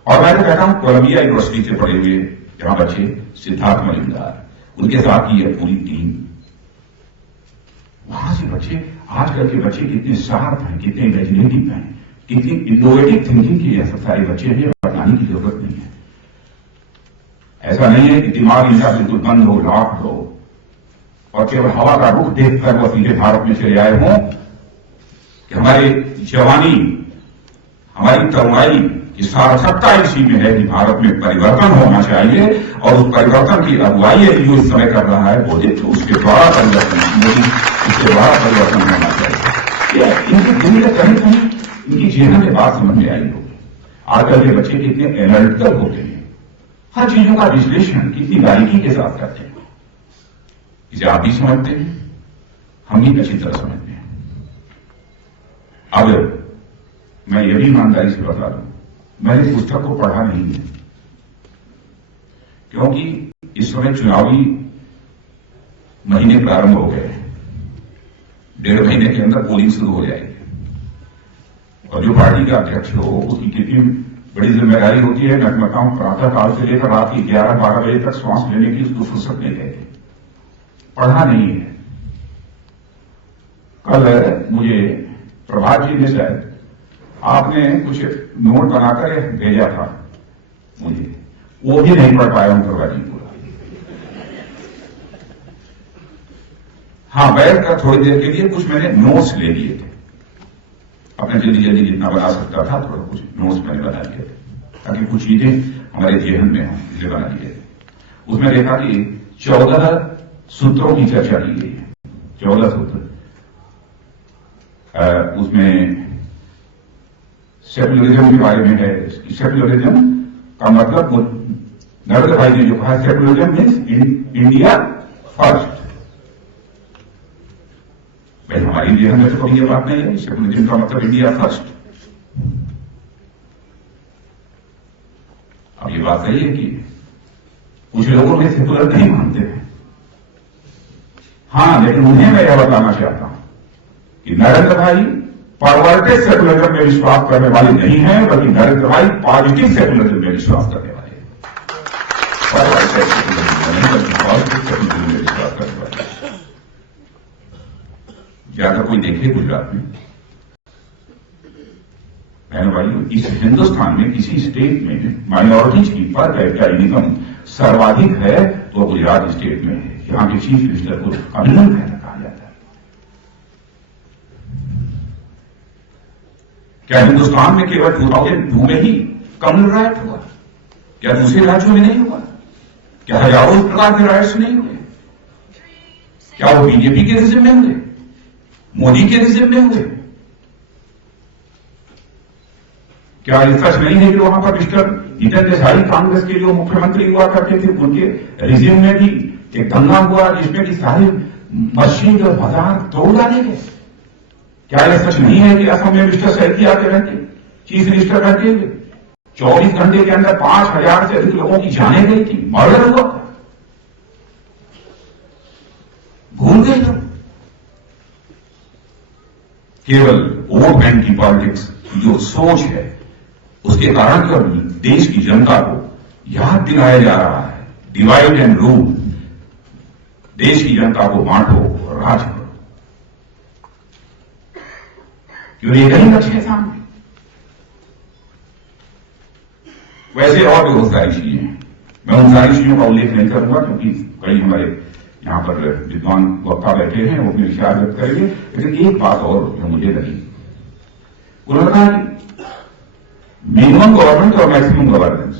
और मैं तो कहता हूं कोलंबिया यूनिवर्सिटी से पढ़े हुए जहां बच्चे सिद्धार्थ मलिंगार, उनके साथ की है पूरी टीम, वहां से बच्चे, आजकल के बच्चे कितने शार्प हैं, कितने इमेजिनेटिव हैं, कितनी इनोवेटिव थिंकिंग की है सारे बच्चे हैं, बताने की जरूरत नहीं है। ऐसा नहीं है कि दिमाग इनका बिल्कुल बंद हो, लॉक हो और केवल हवा का रुख देखकर वो सीधे भारत में चले आए हों, कि हमारी जवानी, हमारी तरुणाई की सार्थकता इसी में है कि भारत में परिवर्तन होना चाहिए और उस परिवर्तन की अगुवाई जो इस समय कर रहा है मोदी, तो उसके द्वारा परिवर्तन, मोदी उसके द्वारा परिवर्तन होना चाहिए। इनकी दिल में कहीं कहीं इनकी जेहन में बात समझ में आई होगी। आजकल के बच्चे कितने एनालिटिकल होते हैं, हर चीजों का विश्लेषण कितनी बारीकी के साथ करते हैं। इसे आप भी समझते हैं, हम भी अच्छी तरह समझते हैं। अब मैं यह भी ईमानदारी से बता दूं, मैंने पुस्तक को पढ़ा नहीं है, क्योंकि इस समय चुनावी महीने प्रारंभ हो गए, 1.5 महीने के अंदर पोलिंग शुरू हो जाएगी और जो पार्टी का अध्यक्ष हो उसकी कितनी बड़ी जिम्मेदारी होती है। मैं कहता हूं प्रातः काल से लेकर रात की 11-12 बजे तक श्वास लेने की उसको फुर्सत नहीं रहती, पढ़ना नहीं है। कल मुझे प्रभात जी ने शायद आपने कुछ नोट बनाकर भेजा था मुझे, वो भी नहीं पढ़ पाया हूं प्रभात जी पूरा। हाँ, बैठ कर थोड़ी देर के लिए कुछ मैंने नोट्स ले लिए थे, अपने जल्दी जल्दी जितना बना सकता था थोड़ा कुछ नोट्स मैंने बना लिए थे, ताकि कुछ चीजें हमारे जेहन में हों, इसलिए बना लिए थे। उसमें देखा कि 14 सूत्रों की चर्चा की गई है, 14 सूत्र। उसमें सेकुलरिज्म के बारे में है। सेकुलरिज्म का मतलब नरेंद्र भाई ने जो कहा, सेकुलरिज्म मीन्स इंडिया फर्स्ट। भाई हमारी इंडिया में तो कभी ये बात नहीं है, सेकुलरिज्म का मतलब इंडिया फर्स्ट। अब ये बात सही है कि कुछ लोगों में सेकुलर नहीं मानते हैं, हाँ, लेकिन उन्हें मैं यह बताना चाहता हूं कि नरेंद्र भाई परवर्टेड सेकुलरिज्म में विश्वास करने वाले नहीं हैं, बल्कि नरेंद्र भाई पॉजिटिव सेकुलरिज्म में विश्वास करने वाले हैं। परवर्टेड सेकुलरिज्म नहीं, बल्कि पॉजिटिव सेकुलरिज्म में विश्वास करने वाले हैं। ज्यादा कोई देखे गुजरात में बहनों भाई, इस हिंदुस्तान में किसी स्टेट में माइनॉरिटीज की पर कैपिटा इनकम सर्वाधिक है तो गुजरात स्टेट में है। यहां के चीफ मिनिस्टर को अभिनंदन कहा जाता है। क्या हिंदुस्तान में केवल 2002 में ही कम्युनल राइट हुआ? क्या दूसरे राज्यों में नहीं हुआ? क्या हजारों प्रकार के राइट्स नहीं हुए? क्या वो बीजेपी के रिजिम में हुए, मोदी के रिजिम में हुए? क्या ये सच नहीं है कि वहां पर मिस्टर जितेंद्र देसाई कांग्रेस के जो मुख्यमंत्री हुआ करते थे उनके रिजिम में भी एक दंगा हुआ जिसमें कि सारे मस्जिद और बाजार तोड़ डाले गए? क्या यह सच नहीं है कि असम में मिस्टर सैकी आते रहते, चीफ मिनिस्टर रहते हुए 24 घंटे के अंदर 5000 से अधिक लोगों की जाने गई थी, मर्डर हुआ था? भूल गए लोग। केवल वोट बैंक की पॉलिटिक्स जो सोच है उसके कारण जो देश की जनता को याद दिलाया जा रहा है, डिवाइड एंड रूल, देश की जनता को बांटो और राज करो, क्यों एक ही लक्ष्य है सामने। वैसे और भी बहुत सारी चीजें हैं, मैं उन सारी चीजों का उल्लेख नहीं करूंगा क्योंकि कई हमारे यहां पर विद्वान वक्ता बैठे हैं, वो अपने विचार व्यक्त करेंगे। लेकिन एक बात और जो मुझे लगी, उन्होंने कहा मिनिमम गवर्नमेंट और मैक्सिमम गवर्नेंस,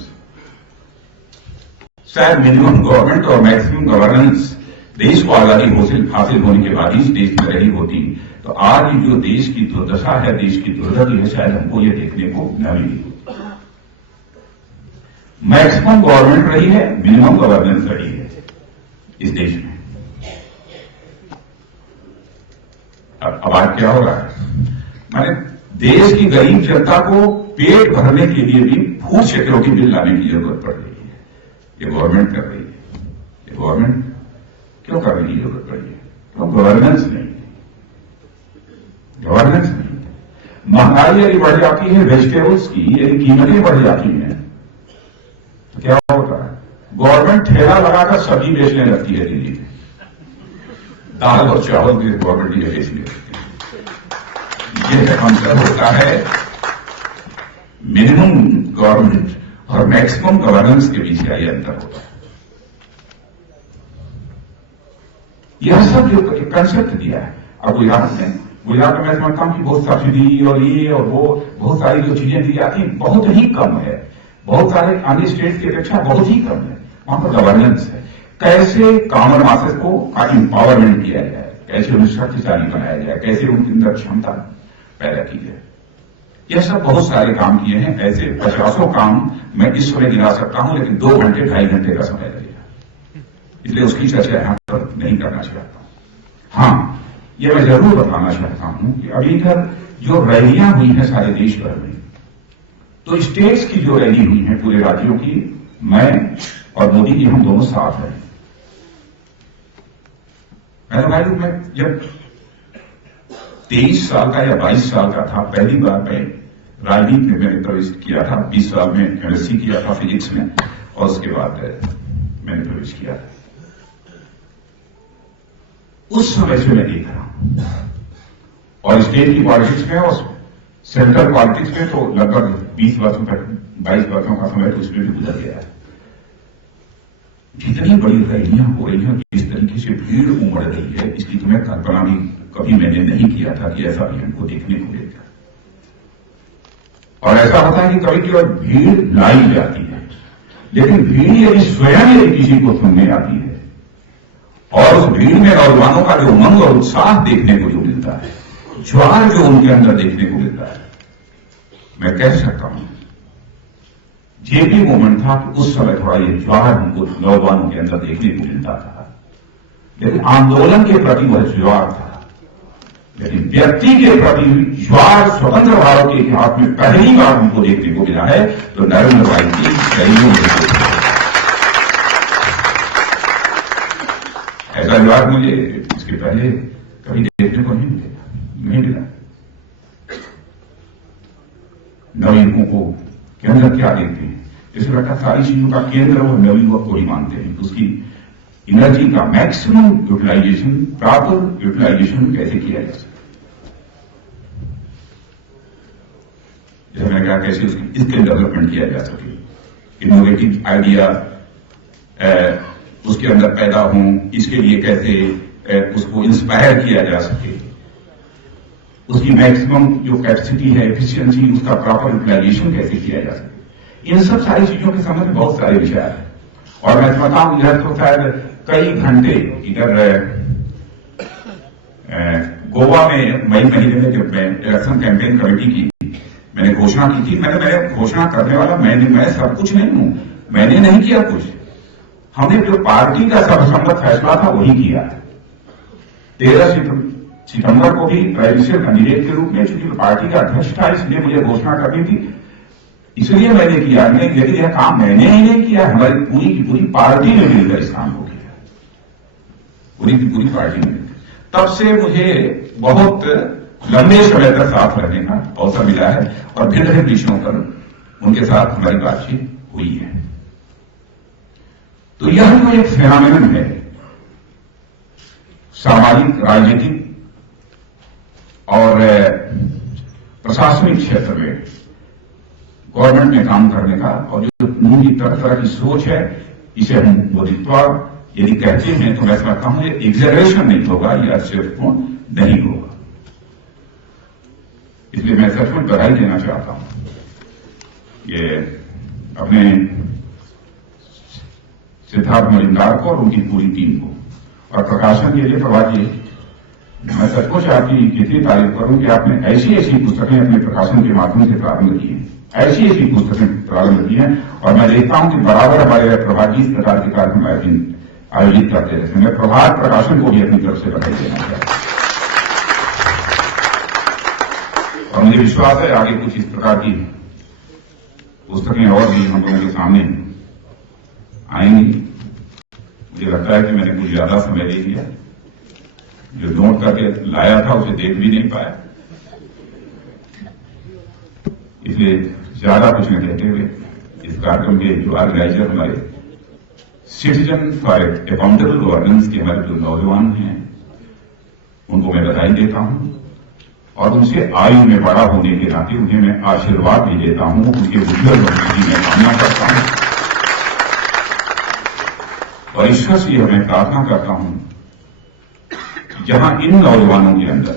शायद मिनिमम गवर्नमेंट और मैक्सिमम गवर्नेंस देश को आजादी हासिल होने के बाद ही इस देश में रही होती तो आज जो देश की दुर्दशा है, देश की दुर्गति है, शायद हमको ये देखने को न मिली। मैक्सिमम गवर्नमेंट रही है, मिनिमम गवर्नेंस रही है इस देश में। अब आज क्या हो रहा है, माने देश की गरीब जनता को पेट भरने के लिए भी फूड सिक्योरिटी बिल लाने की जरूरत पड़ रही है। ये गवर्नमेंट कर रही है। ये गवर्नमेंट क्यों करने की जरूरत पड़ी है? क्यों? गवर्नेंस नहीं, गवर्नेंस नहीं। महंगाई यदि बढ़ जाती है, वेजिटेबल्स की यदि कीमतें बढ़ जाती हैं तो क्या होता है? गवर्नमेंट ठेला लगाकर सब्जी बेचने लगती है दिल्ली में, दाल और चावल की गवर्नमेंट ये बेचने लगती है। ये अंतर होता है मिनिमम गवर्नमेंट और मैक्सिमम गवर्नेंस के बीच का ये अंतर होता है। यह सब जो कंसेप्ट दिया है, अब गुजरात में मैं समझता हूं कि बहुत सब्सिडी और ये और वो बहुत सारी जो चीजें दी जाती हैं बहुत ही कम है, बहुत सारे अन्य स्टेट की अपेक्षा बहुत ही कम है। वहां पर गवर्नेंस है, कैसे कॉमन मासेस को एम्पावरमेंट किया जाए, कैसे उन्हें शक्तिशाली बनाया जाए, कैसे उनके अंदर क्षमता पैदा की जाए। यह सब बहुत सारे काम किए हैं। ऐसे 50 काम मैं इस समय गिना सकता हूं, लेकिन 2 घंटे 2.5 घंटे का समय लगेगा, इसलिए उसकी चर्चा यहां पर नहीं करना चाहता। हाँ, यह मैं जरूर बताना चाहता हूं कि अभी इधर जो रैलियां हुई हैं सारे देश भर में, तो स्टेट्स की जो रैली हुई है पूरे राज्यों की, मैं और मोदी जी हम दोनों साथ हैं। मैं जब 23 साल का या 22 साल का था, पहली बार मैं राजनीति में मैंने प्रवेश किया था। 20 साल में एमएससी किया था फिजिक्स में, और उसके बाद मैंने प्रवेश किया। उस समय से मैं देख रहा हूं, और स्टेट की पॉलिटिक्स में और सेंट्रल पॉलिटिक्स में तो लगभग 20 वर्षों तक 22 वर्षों का समय तो उसमें भी गुजर गया है। जितनी बड़ी रैलियां हो रही हैं, जिस तरीके से भीड़ उमड़ रही है, इसकी तो मैं कल्पना भी कभी मैंने नहीं किया था कि ऐसा भी हमको देखने को मिलेगा। और ऐसा होता है कि कभी केवल भीड़ लाई जाती है, लेकिन भीड़ यदि स्वयं यदि किसी को सुनने आती है और उस भीड़ में नौजवानों का जो उमंग और उत्साह देखने को जो मिलता है, ज्वार जो उनके अंदर देखने को मिलता है, मैं कह सकता हूं जेपी मूवमेंट था कि उस समय थोड़ा ये ज्वार हमको नौजवानों के अंदर देखने को मिलता था। लेकिन आंदोलन के प्रति वह ज्वार था, लेकिन व्यक्ति के प्रति ज्वार स्वतंत्र भारत के इतिहास में पहली बार हमको देखने को मिला है तो नरेंद्र भाई की शहीदों में। ऐसा ज्वार मुझे इसके पहले कभी देखने को नहीं मिला। नवयुवकों को के अंदर क्या देखते हैं, जैसे लगता सारी चीजों का केंद्र वो नवयुवक को ही मानते हैं। उसकी एनर्जी का मैक्सिमम यूटिलाइजेशन, प्रॉपर यूटिलाइजेशन कैसे किया जा सकता, जैसे मैंने कहा कैसे इसके डेवलपमेंट किया जा सके, इनोवेटिव आइडिया उसके अंदर पैदा हो, इसके लिए कैसे उसको इंस्पायर किया जा सके, उसकी मैक्सिमम जो कैपेसिटी है, एफिशिएंसी, उसका प्रॉपर यूटिलाइजेशन कैसे किया जा सके। इन सब सारी चीजों के संबंध में बहुत सारे विचार हैं। और मैं समझता हूं इधर तो शायद कई घंटे, इधर गोवा में मई महीने में जब मैं इलेक्शन कैंपेन कमेटी की मैंने घोषणा की थी, मैंने घोषणा करने वाला मैं सब कुछ नहीं हूं, मैंने नहीं किया कुछ, हमने जो पार्टी का सर्वसम्मत फैसला था वही किया। 13 सितंबर को भी प्रेसिडेंशियल कैंडिडेट के रूप में, चूंकि पार्टी का अध्यक्ष था इसलिए मुझे घोषणा करनी थी, इसलिए मैंने किया। लेकिन यह काम मैंने ही नहीं किया, हमारी पूरी की पूरी पार्टी ने मिलकर इस काम को किया, पूरी की पूरी पार्टी ने। तब से मुझे बहुत लंबे समय तक साथ रहने का अवसर मिला है और भिन्न भिन्न विषयों पर उनके साथ हमारी बातचीत हुई है। तो यह जो एक फेनोमेनन है सामाजिक, राजनीतिक और प्रशासनिक क्षेत्र में गवर्नमेंट में काम करने का, और जो उनकी तरह तरह की सोच है, इसे हम मोदित्वा यदि कहते हैं तो मैं समझता हूं ये एग्जैजरेशन नहीं होगा, यह अतिशयोक्ति नहीं होगा। इसलिए मैं सचमुच बधाई देना चाहता हूं ये अपने सिद्धार्थ मलिंगार को और उनकी पूरी टीम को, और प्रकाशन के लिए प्रभात जी, मैं सचमुच आपकी कितनी तारीफ करूं कि आपने ऐसी ऐसी पुस्तकें अपने प्रकाशन के माध्यम से प्रारंभ की हैं, ऐसी ऐसी पुस्तकें प्रारंभ की हैं, और मैं देखता हूं कि बराबर हमारे प्रभात जी इस प्रकार के कार्यक्रम आयोजित करते रहते हैं। मैं प्रभात प्रकाशन को भी अपनी तरफ से बधाई देना चाहता हूं, और मुझे विश्वास है आगे कुछ इस प्रकार की पुस्तकें और भी हम लोगों के सामने आएंगी। मुझे लगता है कि मैंने कुछ ज्यादा समय ले लिया, जो नोट करके लाया था उसे देख भी नहीं पाया, इसलिए ज्यादा कुछ न कहते हुए इस कार्यक्रम के जो ऑर्गेनाइजर हमारे सिटीजन फॉर अकाउंटेबल गवर्नेंस के हमारे जो नौजवान हैं उनको मैं बधाई देता हूं, और उनसे आयु में बड़ा होने के नाते उन्हें मैं आशीर्वाद भी देता हूं, उनके उज्जवल भविष्य की मैं कामना करता हूं, और ईश्वर से मैं प्रार्थना करता हूं जहां इन नौजवानों के अंदर,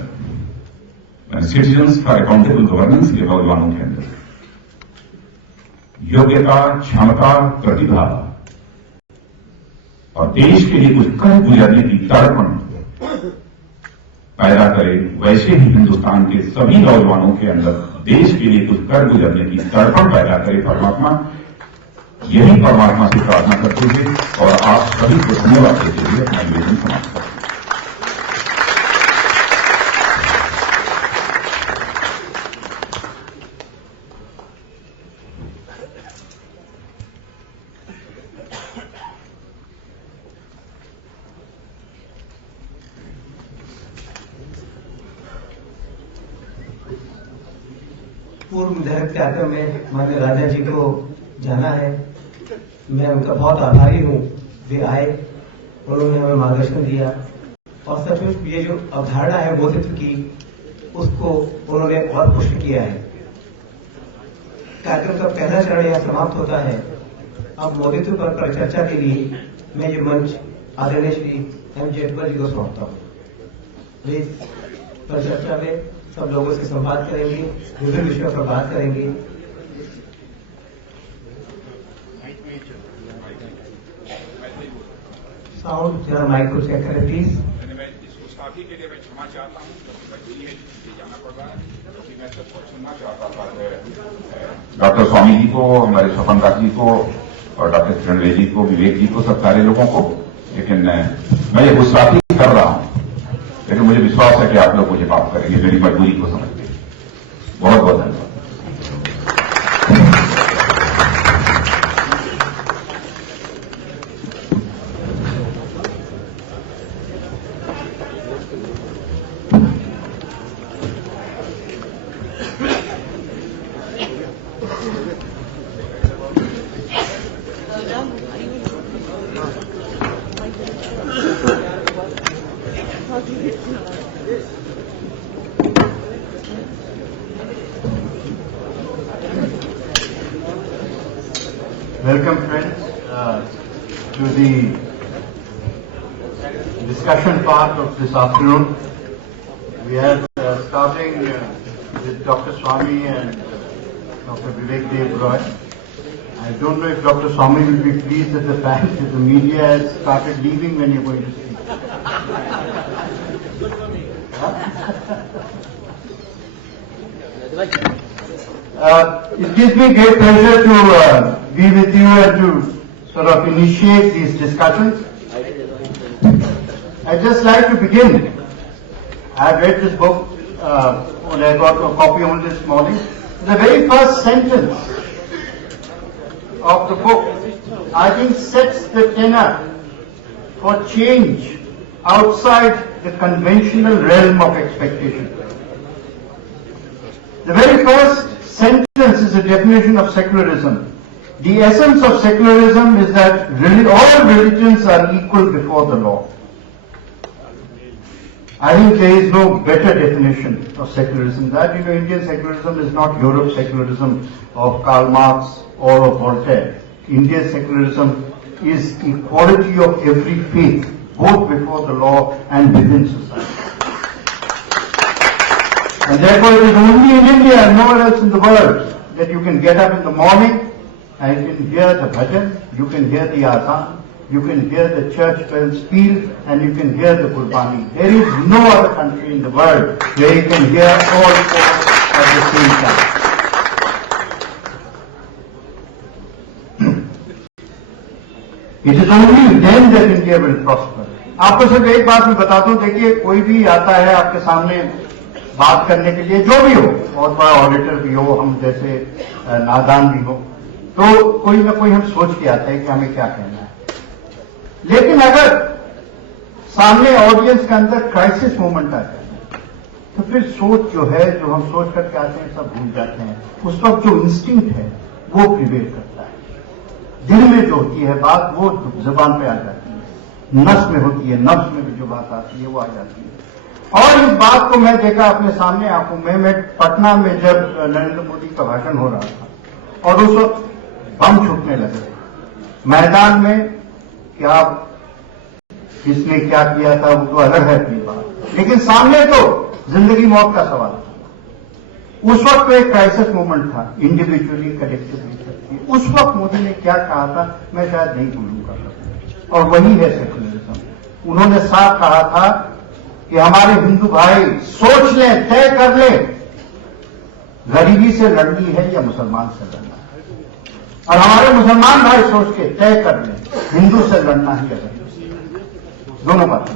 सिटीजन्स फॉर अकाउंटेबल गवर्नेंस के नौजवानों के अंदर योग्यता, क्षमता, प्रतिभा और देश के लिए कुछ कर गुजरने की तड़पन पैदा करे, वैसे ही हिंदुस्तान के सभी नौजवानों के अंदर देश के लिए कुछ कर गुजरने की तड़पन पैदा करे परमात्मा। यही परमात्मा से प्रार्थना करते हुए और आप सभी को धन्यवाद देते हुए अपना निवेदन समाप्त करते हैं। पूर्व विधायक कार्यक्रम में माननीय राजा जी को जाना है, मैं उनका बहुत आभारी हूं। वे आए, उन्होंने हमें मार्गदर्शन दिया, और सचमुच ये जो अवधारणा है मोदित्व की, उसको उन्होंने और पुष्ट किया है। कार्यक्रम का पहला चरण यहां समाप्त होता है। अब मोदित्व पर परिचर्चा के लिए मैं ये मंच आदरणीय श्री एम जेठमल जी को सौंपता हूं। प्लीज परिचर्चा में सब लोगों से संवाद करेंगे, विभिन्न विषयों पर बात करेंगे। साउंड जरा माइक को चेक करें प्लीज। मैं इस गुस्ताखी के लिए मैं क्षमा चाहता हूं, मजबूरी है इसलिए जाना पड़ रहा है, क्योंकि मैं सबको सुनना चाहता था डॉक्टर स्वामी जी को, हमारे स्वपन दास जी को, और डॉक्टर किरण बेदी को, विवेक जी को, सब सारे लोगों को, लेकिन मैं ये गुस्ताखी कर रहा हूं, लेकिन मुझे विश्वास है कि आप लोग मुझे माफ करेंगे, मेरी मजबूरी को समझते। बहुत बहुत धन्यवाद। Welcome friends to the discussion part of this afternoon. We are starting with Dr. Swami and Dr. Vivek Dev Roy. I don't know if Dr. Swami will be pleased at the fact that the media has started leaving when you're going to speak. It gives me great pleasure to be with you and to sort of initiate these discussions. I'd just like to begin. I've read this book and I got a copy only this morning. The very first sentence of the book, I think, sets the tenor for change outside the conventional realm of expectation. The very first sentence is a definition of secularism. The essence of secularism is that all religions are equal before the law. I think there is no better definition of secularism. That, Indian secularism is not Europe's secularism of Karl Marx or of Voltaire. India's secularism is equality of every faith, both before the law and within society. And therefore it is only in India and nowhere else in the world that you can get up in the morning and you can hear the bhajan, you can hear the azan, you can hear the church bells peal, and you can hear the Qurbani. There is no other country in the world where you can hear all four at the same time. It is only then that India will prosper. आपको सिर्फ एक बात मैं बताता हूं, देखिए कोई भी आता है आपके सामने बात करने के लिए, जो भी हो, बहुत बड़ा ऑडिटर भी हो, हम जैसे नादान भी हो, तो कोई ना कोई हम सोच के आते हैं कि हमें क्या कहना है। लेकिन अगर सामने ऑडियंस के अंदर क्राइसिस मोमेंट आ जाए तो फिर सोच जो है, जो हम सोच करके आते हैं, सब भूल जाते हैं। उस वक्त जो इंस्टिंक्ट है वो प्रिवेल करता है। दिल में जो होती है बात वो जुबान पे आ जाती है, नस में होती है, नफ्स में भी जो बात आती है वो आ जाती है। और इस बात को मैं देखा अपने सामने आंखों में। मैं पटना में जब नरेंद्र मोदी का भाषण हो रहा था और उस वक्त बम छूटने लगे मैदान में, क्या किसने क्या किया था वो तो अलग है अपनी बात, लेकिन सामने तो जिंदगी मौत का सवाल था। उस वक्त तो एक क्राइसिस मोमेंट था, इंडिविजुअली कलेक्टिवली। उस वक्त मोदी ने क्या कहा था मैं शायद नहीं भूलूंगा, और वही है सेकुलरिज्म। उन्होंने साफ कहा था कि हमारे हिंदू भाई सोच लें, तय कर लें, गरीबी से लड़नी है या मुसलमान से लड़ना है। और हमारे मुसलमान भाई सोच के तय कर लें, हिंदू से लड़ना है या गरीबी से, दोनों बातें।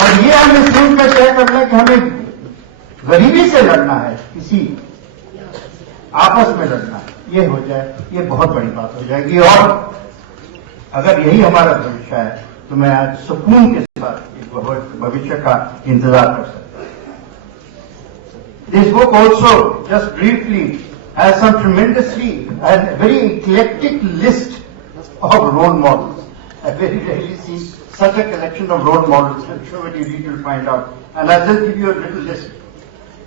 और ये हम इस दिन में तय कर लें कि हमें गरीबी से लड़ना है, किसी आपस में लड़ना है, ये हो जाए, ये बहुत बड़ी बात हो जाएगी। और अगर यही हमारा भविष्य है तो मैं आज सुकून के साथ भविष्य का इंतजार कर सकता हूं। This book also, just briefly, has some tremendously and very eclectic list of role models. I very rarely see such a collection of role models. I'm sure when you read you'll find out. And I'll just give you a little list.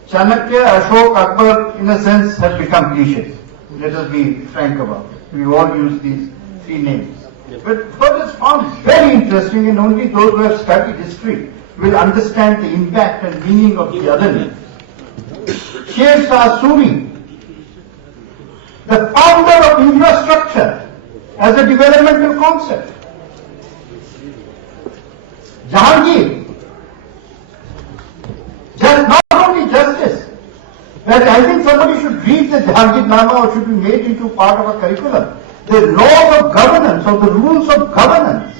Chanakya, Ashok, Akbar, in a sense, have become cliches. Let us be frank about it. We all use these three names. But what is found very interesting, and only those who have studied history will understand the impact and meaning of the other names. Sher Shah Suri, the founder of infrastructure as a developmental concept. Jahangir, just not only justice, that I think somebody should read the Jahangir Nama or should be made into part of a curriculum. The laws of governance, or the rules of governance,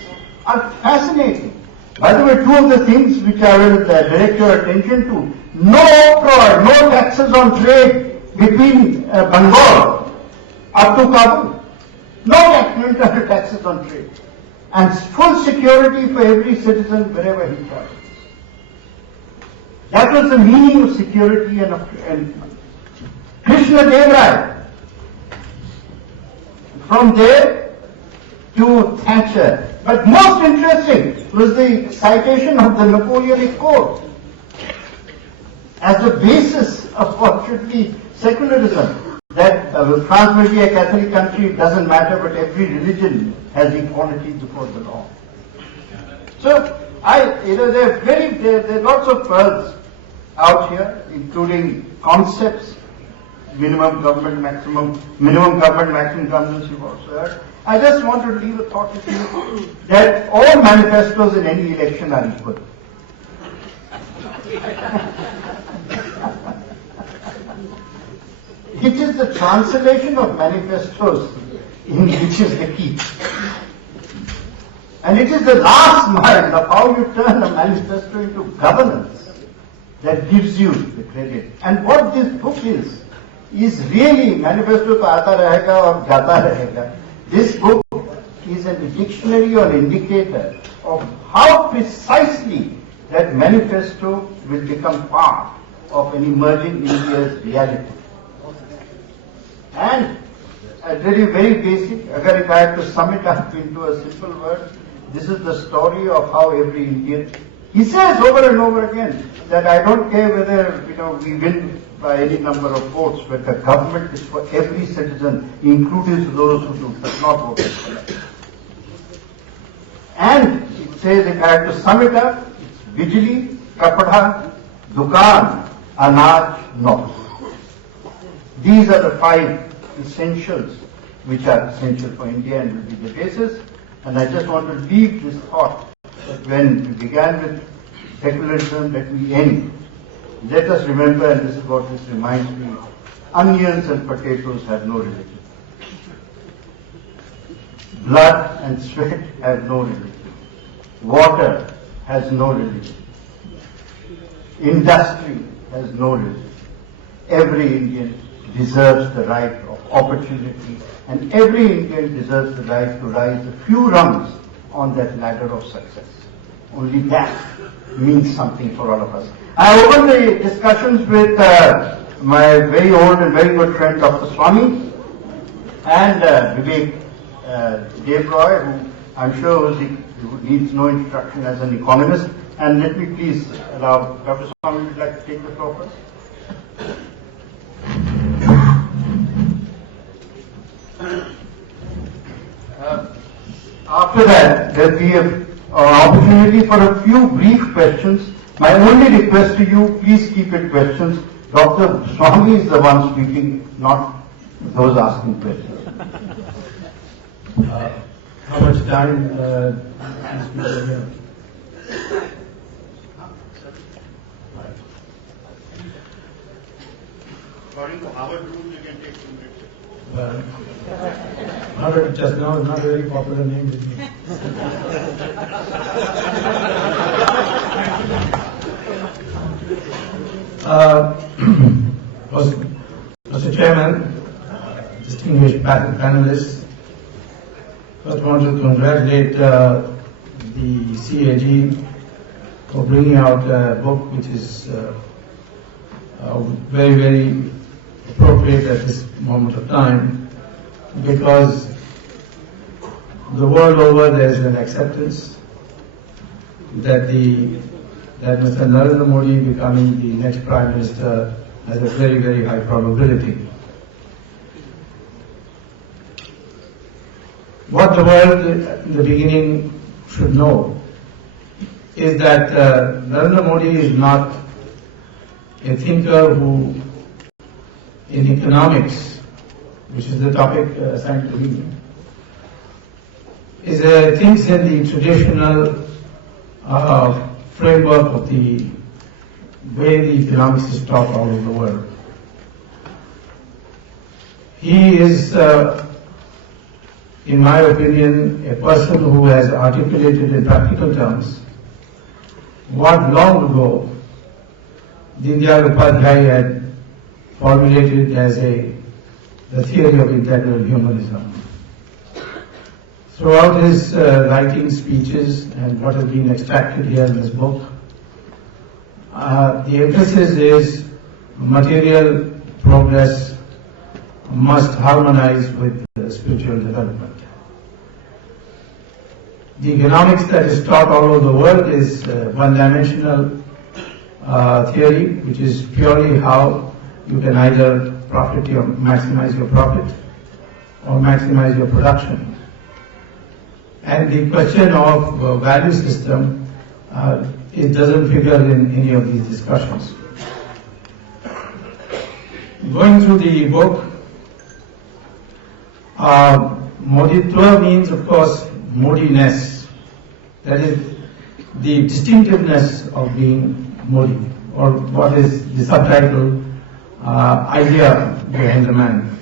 are fascinating. By the way, two of the things which I will direct your attention to: no octroi, no taxes on trade between Bengal up to Kabul, no taxes on trade, and full security for every citizen wherever he travels. That was the meaning of security and Krishna Dev Raya. From there to Thatcher. But most interesting was the citation of the Napoleonic Code as the basis of what should be secularism. That France will be a Catholic country, it doesn't matter, but every religion has equality before the law. So, there are lots of pearls out here, including concepts. Minimum government, maximum governance, you've also heard. I just want to leave a thought with you that all manifestos in any election are equal. It is the translation of manifestos in which is the key. And it is the last mile of how you turn a manifesto into governance that gives you the credit. And what this book is really, manifesto to aata rahega aur jata rahega. This book is a dictionary or indicator of how precisely that manifesto will become part of an emerging India's reality. And I tell you very basic, if I have to sum it up into a simple word, this is the story of how every Indian, he says over and over again that I don't care whether we win by any number of votes, but the government is for every citizen, including those who do not vote for it. And it says, if I have to sum it up, it's Bijli, Kapada, Dukan, anaj, no. These are the 5 essentials which are essential for India and will be the basis. And I just want to leave this thought that when we began with secularism, let me end. Let us remember, and this is what this reminds me, onions and potatoes have no religion. Blood and sweat have no religion. Water has no religion. Industry has no religion. Every Indian deserves the right of opportunity, and every Indian deserves the right to rise a few rungs on that ladder of success. Only that means something for all of us. I opened the discussions with my very old and very good friend Dr. Swami and Vivek Dev Roy, who I'm sure needs no introduction as an economist. And let me please allow Dr. Swami would like to take the floor first. After that, there will be an opportunity for a few brief questions. My only request to you, please keep it questions. Dr. Swami is the one speaking, not those asking questions. How much time these people have? According to Harvard rules, you can take 2 minutes. Harvard just now is not a very popular name with me. Mr. Chairman, distinguished panelists, first I want to congratulate the CAG for bringing out a book which is very, very appropriate at this moment of time, because the world over there is an acceptance that Mr. Narendra Modi becoming the next Prime Minister has a very, very high probability. What the world in the beginning should know is that Narendra Modi is not a thinker who, in economics, which is the topic assigned to me, thinks in the traditional framework of the way the economics is taught all over the world. He is, in my opinion, a person who has articulated in practical terms what long ago Dindayal Upadhyay had formulated as the theory of integral humanism. Throughout his writing, speeches, and what has been extracted here in this book, the emphasis is material progress must harmonize with spiritual development. The economics that is taught all over the world is one-dimensional theory, which is purely how you can either profit or maximize your profit or maximize your production. And the question of value system, it doesn't figure in any of these discussions. Going through the book, Moditva means, of course, Modiness. That is the distinctiveness of being Modi, or what is the subtitle idea behind the man.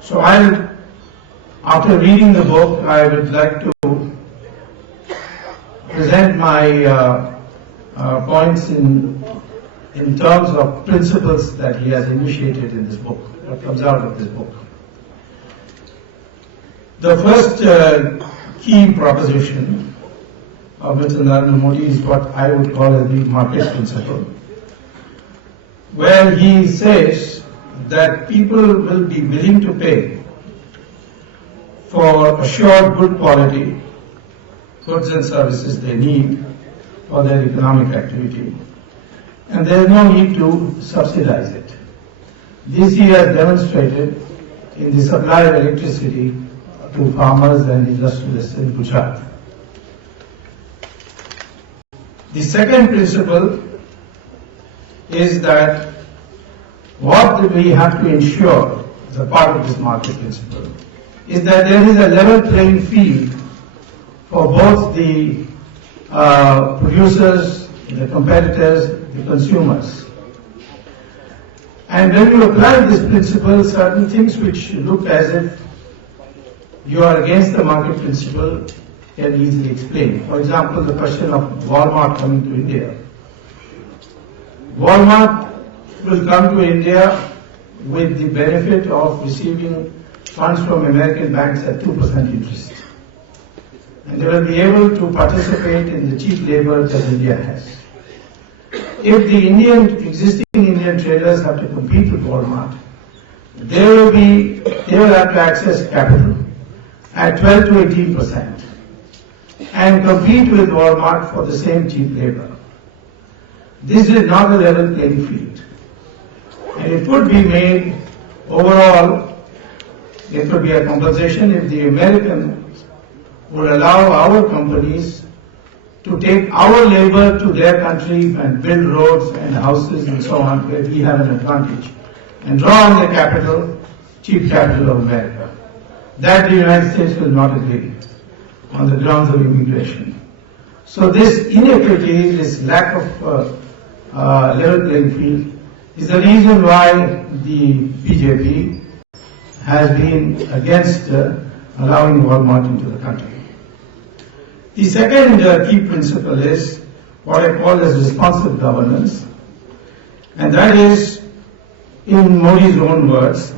So after reading the book, I would like to present my points in terms of principles that he has initiated in this book, what comes out of this book. The first key proposition of Mr. Narendra Modi is what I would call as the market principle, where he says that people will be willing to pay for assured good quality goods and services they need for their economic activity, and there is no need to subsidize it. This he has demonstrated in the supply of electricity to farmers and industrialists in Gujarat. The second principle is that what we have to ensure as a part of this market principle is that there is a level playing field for both the producers, the competitors, the consumers. And when you apply this principle, certain things which look as if you are against the market principle can easily explain. For example, the question of Walmart coming to India. Walmart will come to India with the benefit of receiving funds from American banks at 2% interest. And they will be able to participate in the cheap labor that India has. If the existing Indian traders have to compete with Walmart, they will have to access capital at 12 to 18% and compete with Walmart for the same cheap labor. This is not a level playing field. And it could be made overall, there could be a compensation if the Americans would allow our companies to take our labor to their country and build roads and houses and so on, where we have an advantage, and draw on the capital, cheap capital of America. That the United States will not agree on the grounds of immigration. So this inequity, this lack of level playing field, is the reason why the BJP has been against allowing Walmart into the country. The second key principle is what I call as responsive governance, and that is, in Modi's own words,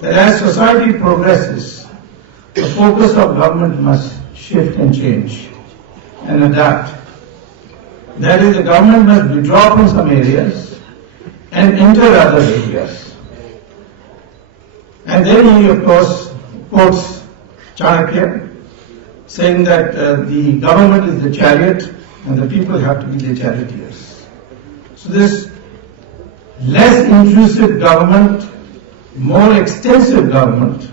that as society progresses, the focus of government must shift and change and adapt. That is, the government must withdraw from some areas and enter other areas. And then he, of course, quotes Chanakya, saying that the government is the chariot and the people have to be the charioteers. So this less intrusive government, more extensive government,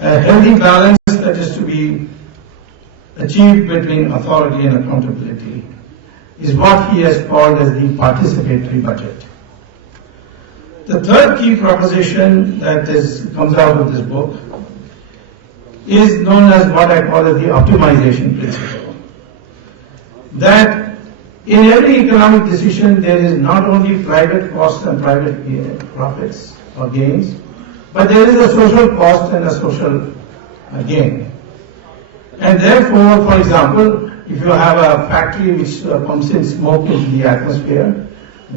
a healthy balance that is to be achieved between authority and accountability, is what he has called as the participatory budget. The third key proposition that comes out of this book is known as what I call as the optimization principle. That in every economic decision there is not only private costs and private profits or gains, but there is a social cost and a social gain. And therefore, for example, if you have a factory which pumps in smoke into the atmosphere,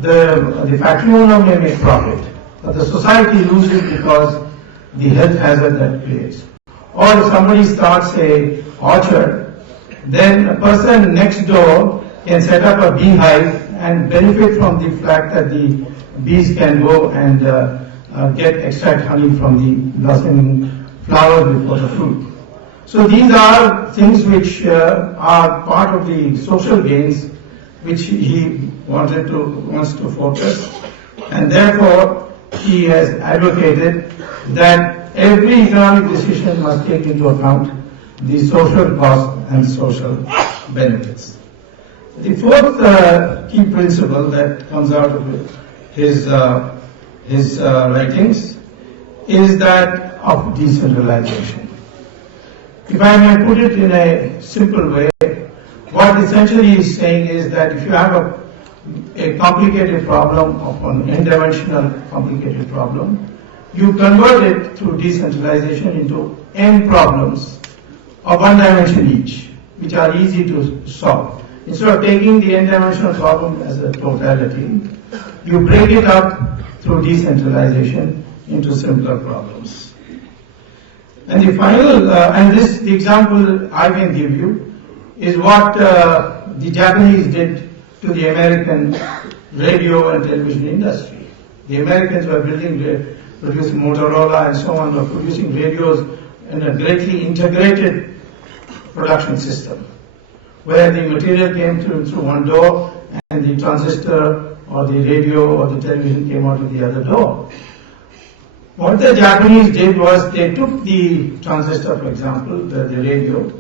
the factory owner may make profit, but the society loses because the health hazard that creates. Or if somebody starts a orchard, then a person next door can set up a beehive and benefit from the fact that the bees can go and extract honey from the blossoming flowers before the fruit. So these are things which are part of the social gains which he wants to focus, and therefore he has advocated that every economic decision must take into account the social cost and social benefits. The fourth key principle that comes out of his writings is that of decentralization. If I may put it in a simple way, what essentially he's saying is that if you have a complicated problem, of an n-dimensional complicated problem, you convert it through decentralization into n problems of one dimension each, which are easy to solve. Instead of taking the n-dimensional problem as a totality, you break it up through decentralization into simpler problems. And the final, the example I can give you is what the Japanese did to the American radio and television industry. The Americans were producing Motorola and so on, were producing radios in a greatly integrated production system, where the material came through one door and the transistor or the radio or the television came out of the other door. What the Japanese did was they took the transistor, for example, the radio,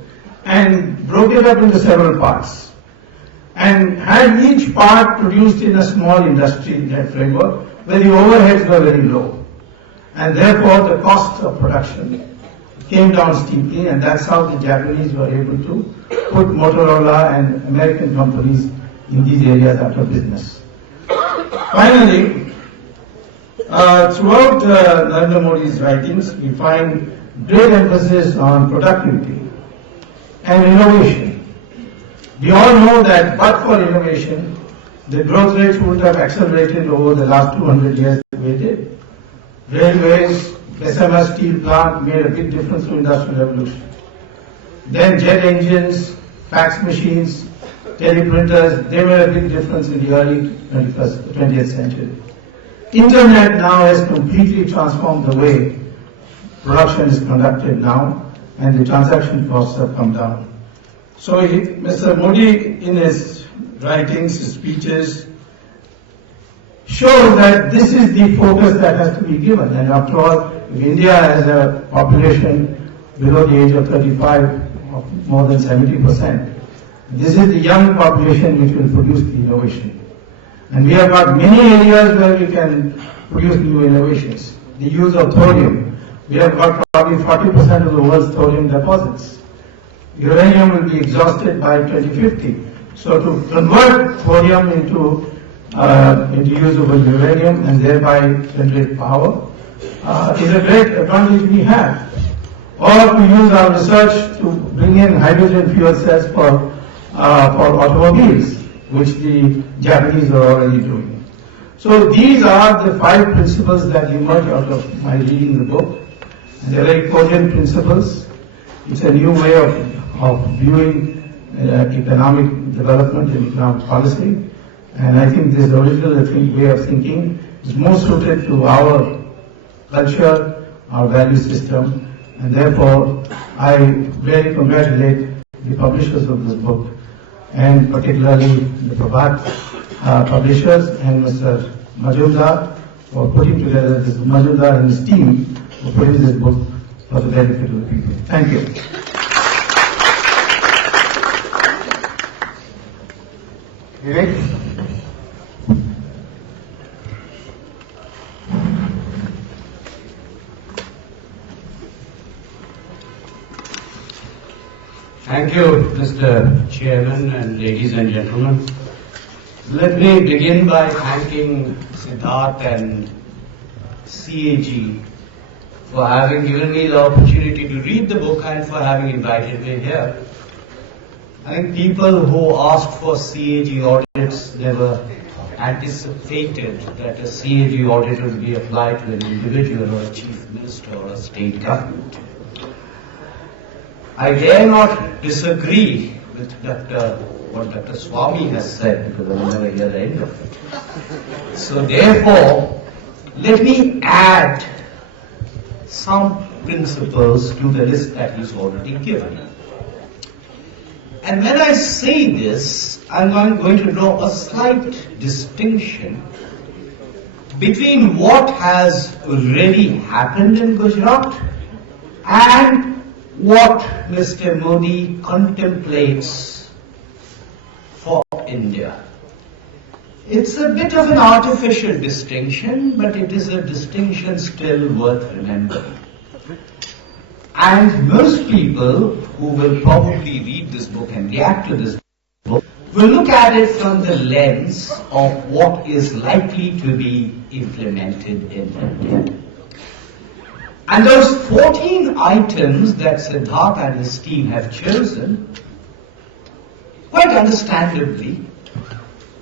and broke it up into several parts. and had each part produced in a small industry in that framework where the overheads were very low. And therefore the cost of production came down steeply, and that's how the Japanese were able to put Motorola and American companies in these areas out of business. Finally, throughout Narendra Modi's writings, we find great emphasis on productivity and innovation. We all know that but for innovation, the growth rates would have accelerated over the last 200 years the way it did. Railways, SMS steel plant made a big difference to industrial revolution. Then jet engines, fax machines, teleprinters, they made a big difference in the early 20th century. Internet now has completely transformed the way production is conducted now, and the transaction costs have come down. So Mr. Modi, in his writings, his speeches, shows that this is the focus that has to be given. And after all, if India has a population below the age of 35 of more than 70%, this is the young population which will produce the innovation. And we have got many areas where we can produce new innovations. The use of thorium. We have got probably 40% of the world's thorium deposits. Uranium will be exhausted by 2050. So to convert thorium into usable uranium and thereby generate power is a great advantage we have. Or to use our research to bring in hydrogen fuel cells for automobiles, which the Japanese are already doing. So these are the 5 principles that emerge out of my reading the book. And they're very cogent principles. It's a new way of viewing economic development and economic policy. And I think this original way of thinking is more suited to our culture, our value system, and therefore I very congratulate the publishers of this book, and particularly the Prabhat publishers and Mr. Majumdar for putting together this, Majumdar and his team for putting this book for the benefit of the people. Thank you. Vivek? Thank you, Mr. Chairman and ladies and gentlemen. Let me begin by thanking Siddharth and CAG for having given me the opportunity to read the book and for having invited me here. I think people who asked for CAG audits never anticipated that a CAG audit would be applied to an individual or a chief minister or a state government. I dare not disagree with what Dr. Swami has said, because I will never hear the end of it. So therefore, let me add some principles to the list that he's already given. And when I say this, I'm going to draw a slight distinction between what has already happened in Gujarat and what Mr. Modi contemplates for India. It's a bit of an artificial distinction, but it is a distinction still worth remembering. And most people who will probably read this book and react to this book will look at it from the lens of what is likely to be implemented in India. And those 14 items that Siddharth and his team have chosen, quite understandably,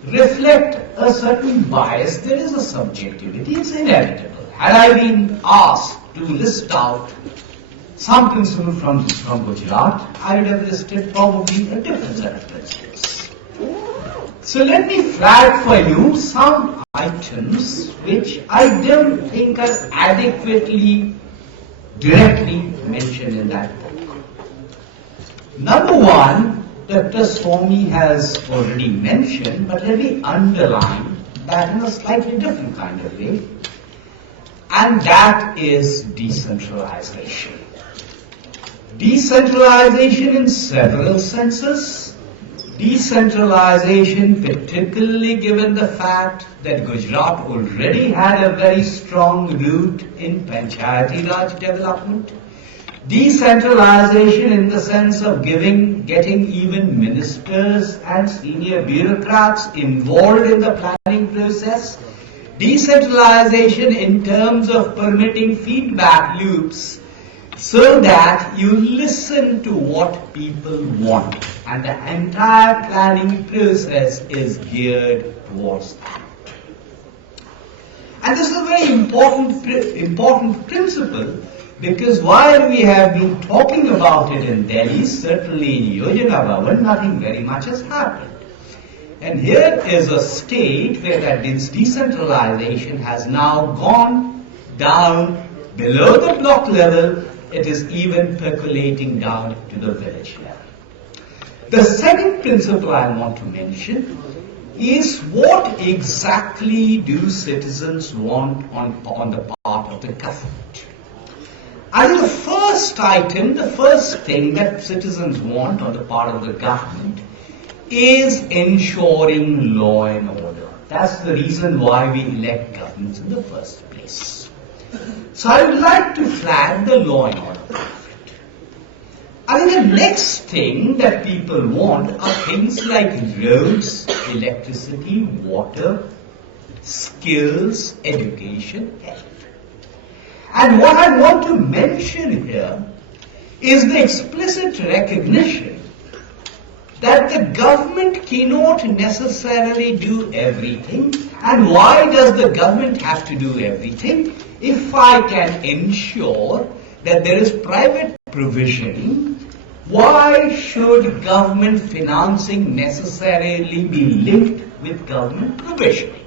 reflect a certain bias. There is a subjectivity, it's inevitable. Had I been asked to list out some principle from Gujarat, I would have listed probably a different set of principles. So let me flag for you some items which I don't think are adequately directly mentioned in that book. Number one, Dr. Swami has already mentioned, but let me underline that in a slightly different kind of way, and that is decentralization. Decentralization in several senses. decentralization, particularly given the fact that Gujarat already had a very strong root in Panchayati Raj development. Decentralization in the sense of getting even ministers and senior bureaucrats involved in the planning process. Decentralization in terms of permitting feedback loops so that you listen to what people want, and the entire planning process is geared towards that. And this is a very important principle, because while we have been talking about it in Delhi, certainly in Yojana Bhavan, nothing very much has happened. And here is a state where that decentralization has now gone down below the block level. It is even percolating down to the village level. The second principle I want to mention is what exactly do citizens want on the part of the government. I think the first thing that citizens want on the part of the government is ensuring law and order. That's the reason why we elect governments in the first place. So I would like to flag the law and order conflict. I think the next thing that people want are things like roads, electricity, water, skills, education, health. And what I want to mention here is the explicit recognition that the government cannot necessarily do everything. And why does the government have to do everything? If I can ensure that there is private provisioning, why should government financing necessarily be linked with government provisioning?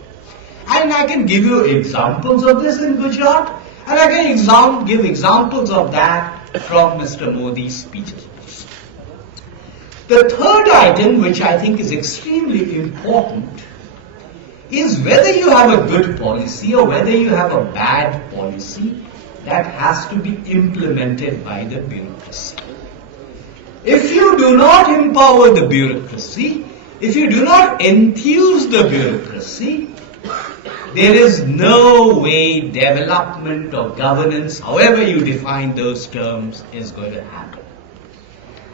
And I can give you examples of this in Gujarat, and I can give examples of that from Mr. Modi's speeches. The third item, which I think is extremely important, is whether you have a good policy or whether you have a bad policy, that has to be implemented by the bureaucracy. If you do not empower the bureaucracy, if you do not enthuse the bureaucracy, there is no way development or governance, however you define those terms, is going to happen.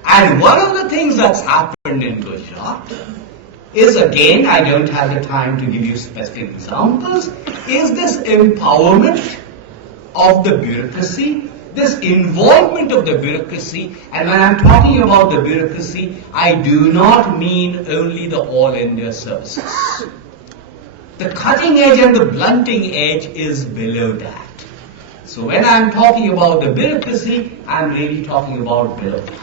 And one of the things that's happened in Gujarat is, again, I don't have the time to give you specific examples, is this empowerment of the bureaucracy, this involvement of the bureaucracy. And when I'm talking about the bureaucracy, I do not mean only the All India services. The cutting edge and the blunting edge is below that. So when I'm talking about the bureaucracy, I'm really talking about below that.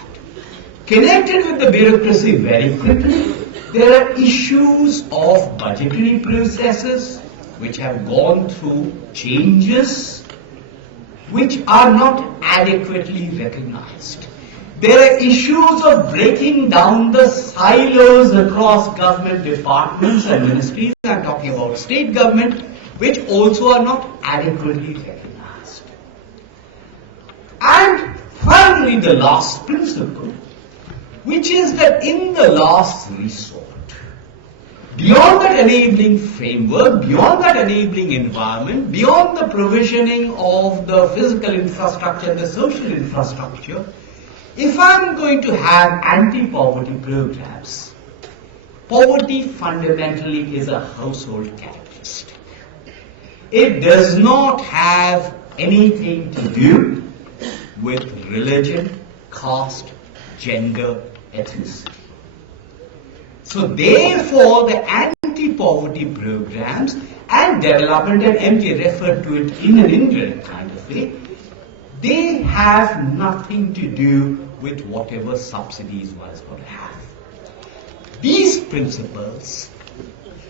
Connected with the bureaucracy very quickly, there are issues of budgetary processes which have gone through changes which are not adequately recognized. There are issues of breaking down the silos across government departments and ministries, I'm talking about state government, which also are not adequately recognized. And finally, the last principle, which is that in the last resort, beyond that enabling framework, beyond that enabling environment, beyond the provisioning of the physical infrastructure and the social infrastructure, if I'm going to have anti-poverty programs, poverty fundamentally is a household characteristic. It does not have anything to do with religion, caste, gender, ethnicity. So therefore, the anti-poverty programs and development, and MJ referred to it in an indirect kind of way, they have nothing to do with whatever subsidies one is going to have. These principles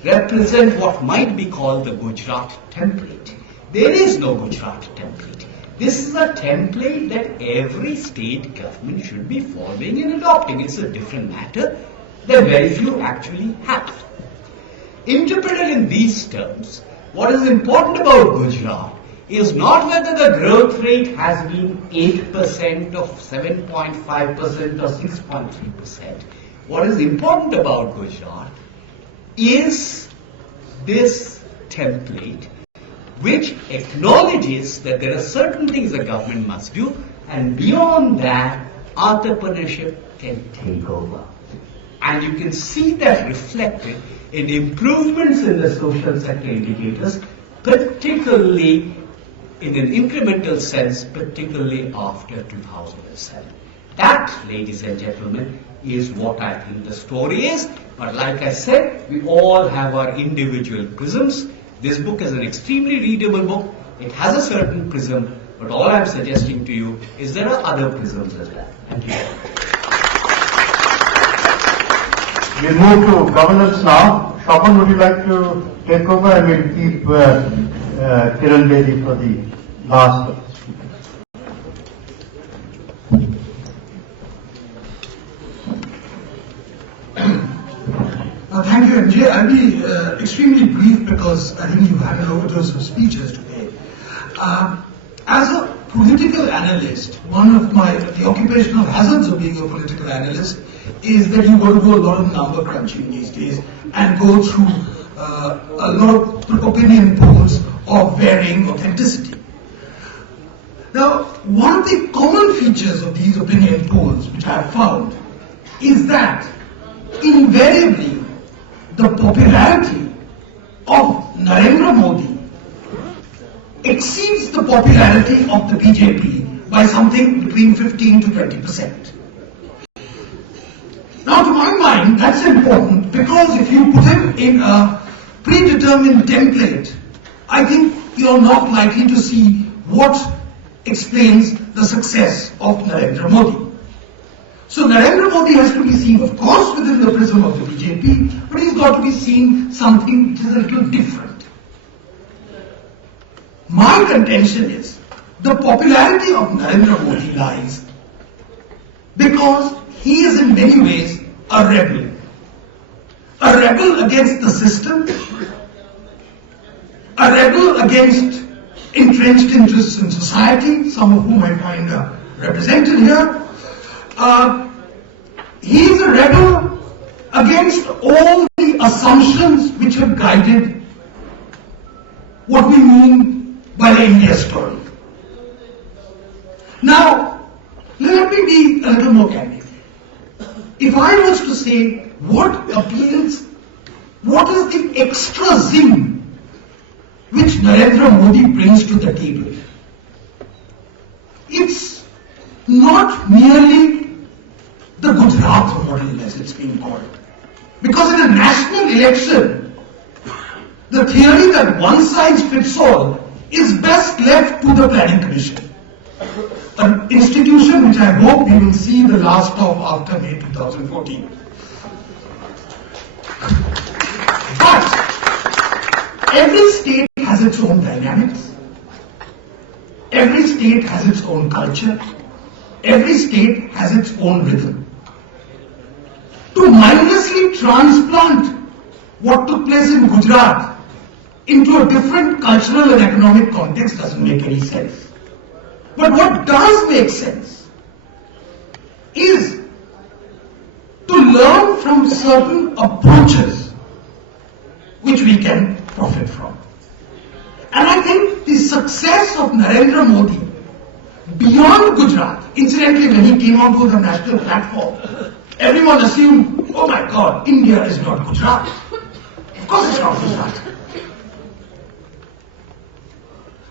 represent what might be called the Gujarat template. There is no Gujarat template. This is a template that every state government should be following and adopting. It's a different matter that very few actually have. Interpreted in these terms, what is important about Gujarat is not whether the growth rate has been 8% or 7.5% or 6.3%. what is important about Gujarat is this template which acknowledges that there are certain things the government must do, and beyond that, entrepreneurship can take over. And you can see that reflected in improvements in the social sector indicators, particularly in an incremental sense, particularly after 2007. That, ladies and gentlemen, is what I think the story is. But like I said, we all have our individual prisms. This book is an extremely readable book. It has a certain prism, but all I'm suggesting to you is there are other prisms as well. Thank you. We'll move to governance now. Shopan, would you like to take over, and we'll keep Kiran Bedi for the last one. Thank you, MJ. I'll be extremely brief because I think you handed over to us some speeches today. As a political analyst, one of the occupational hazards of being a political analyst is that you got to do a lot of number crunching these days and go through a lot of opinion polls of varying authenticity. Now, one of the common features of these opinion polls which I have found is that invariably the popularity of Narendra Modi exceeds the popularity of the BJP by something between 15 to 20%. Now, to my mind, that's important because if you put him in a predetermined template, I think you're not likely to see what explains the success of Narendra Modi. So Narendra Modi has to be seen, of course, within the prism of the BJP, but he's got to be seen something which is a little different. My contention is the popularity of Narendra Modi lies because he is in many ways a rebel. A rebel against the system, a rebel against entrenched interests in society, some of whom I find are represented here. He is a rebel against all the assumptions which have guided what we mean by the India story. Now, let me be a little more candid. If I was to say what appeals, what is the extra zing which Narendra Modi brings to the table, it's not merely the Gujarat model as it's being called. Because in a national election, the theory that one size fits all is best left to the Planning Commission, an institution which I hope we will see the last of after May 2014. But every state has its own dynamics, every state has its own culture, every state has its own rhythm. To mindlessly transplant what took place in Gujarat into a different cultural and economic context doesn't make any sense. But what does make sense is to learn from certain approaches which we can profit from. And I think the success of Narendra Modi beyond Gujarat, incidentally when he came onto the national platform, everyone assumed, oh my God, India is not Gujarat. Of course it's not Gujarat.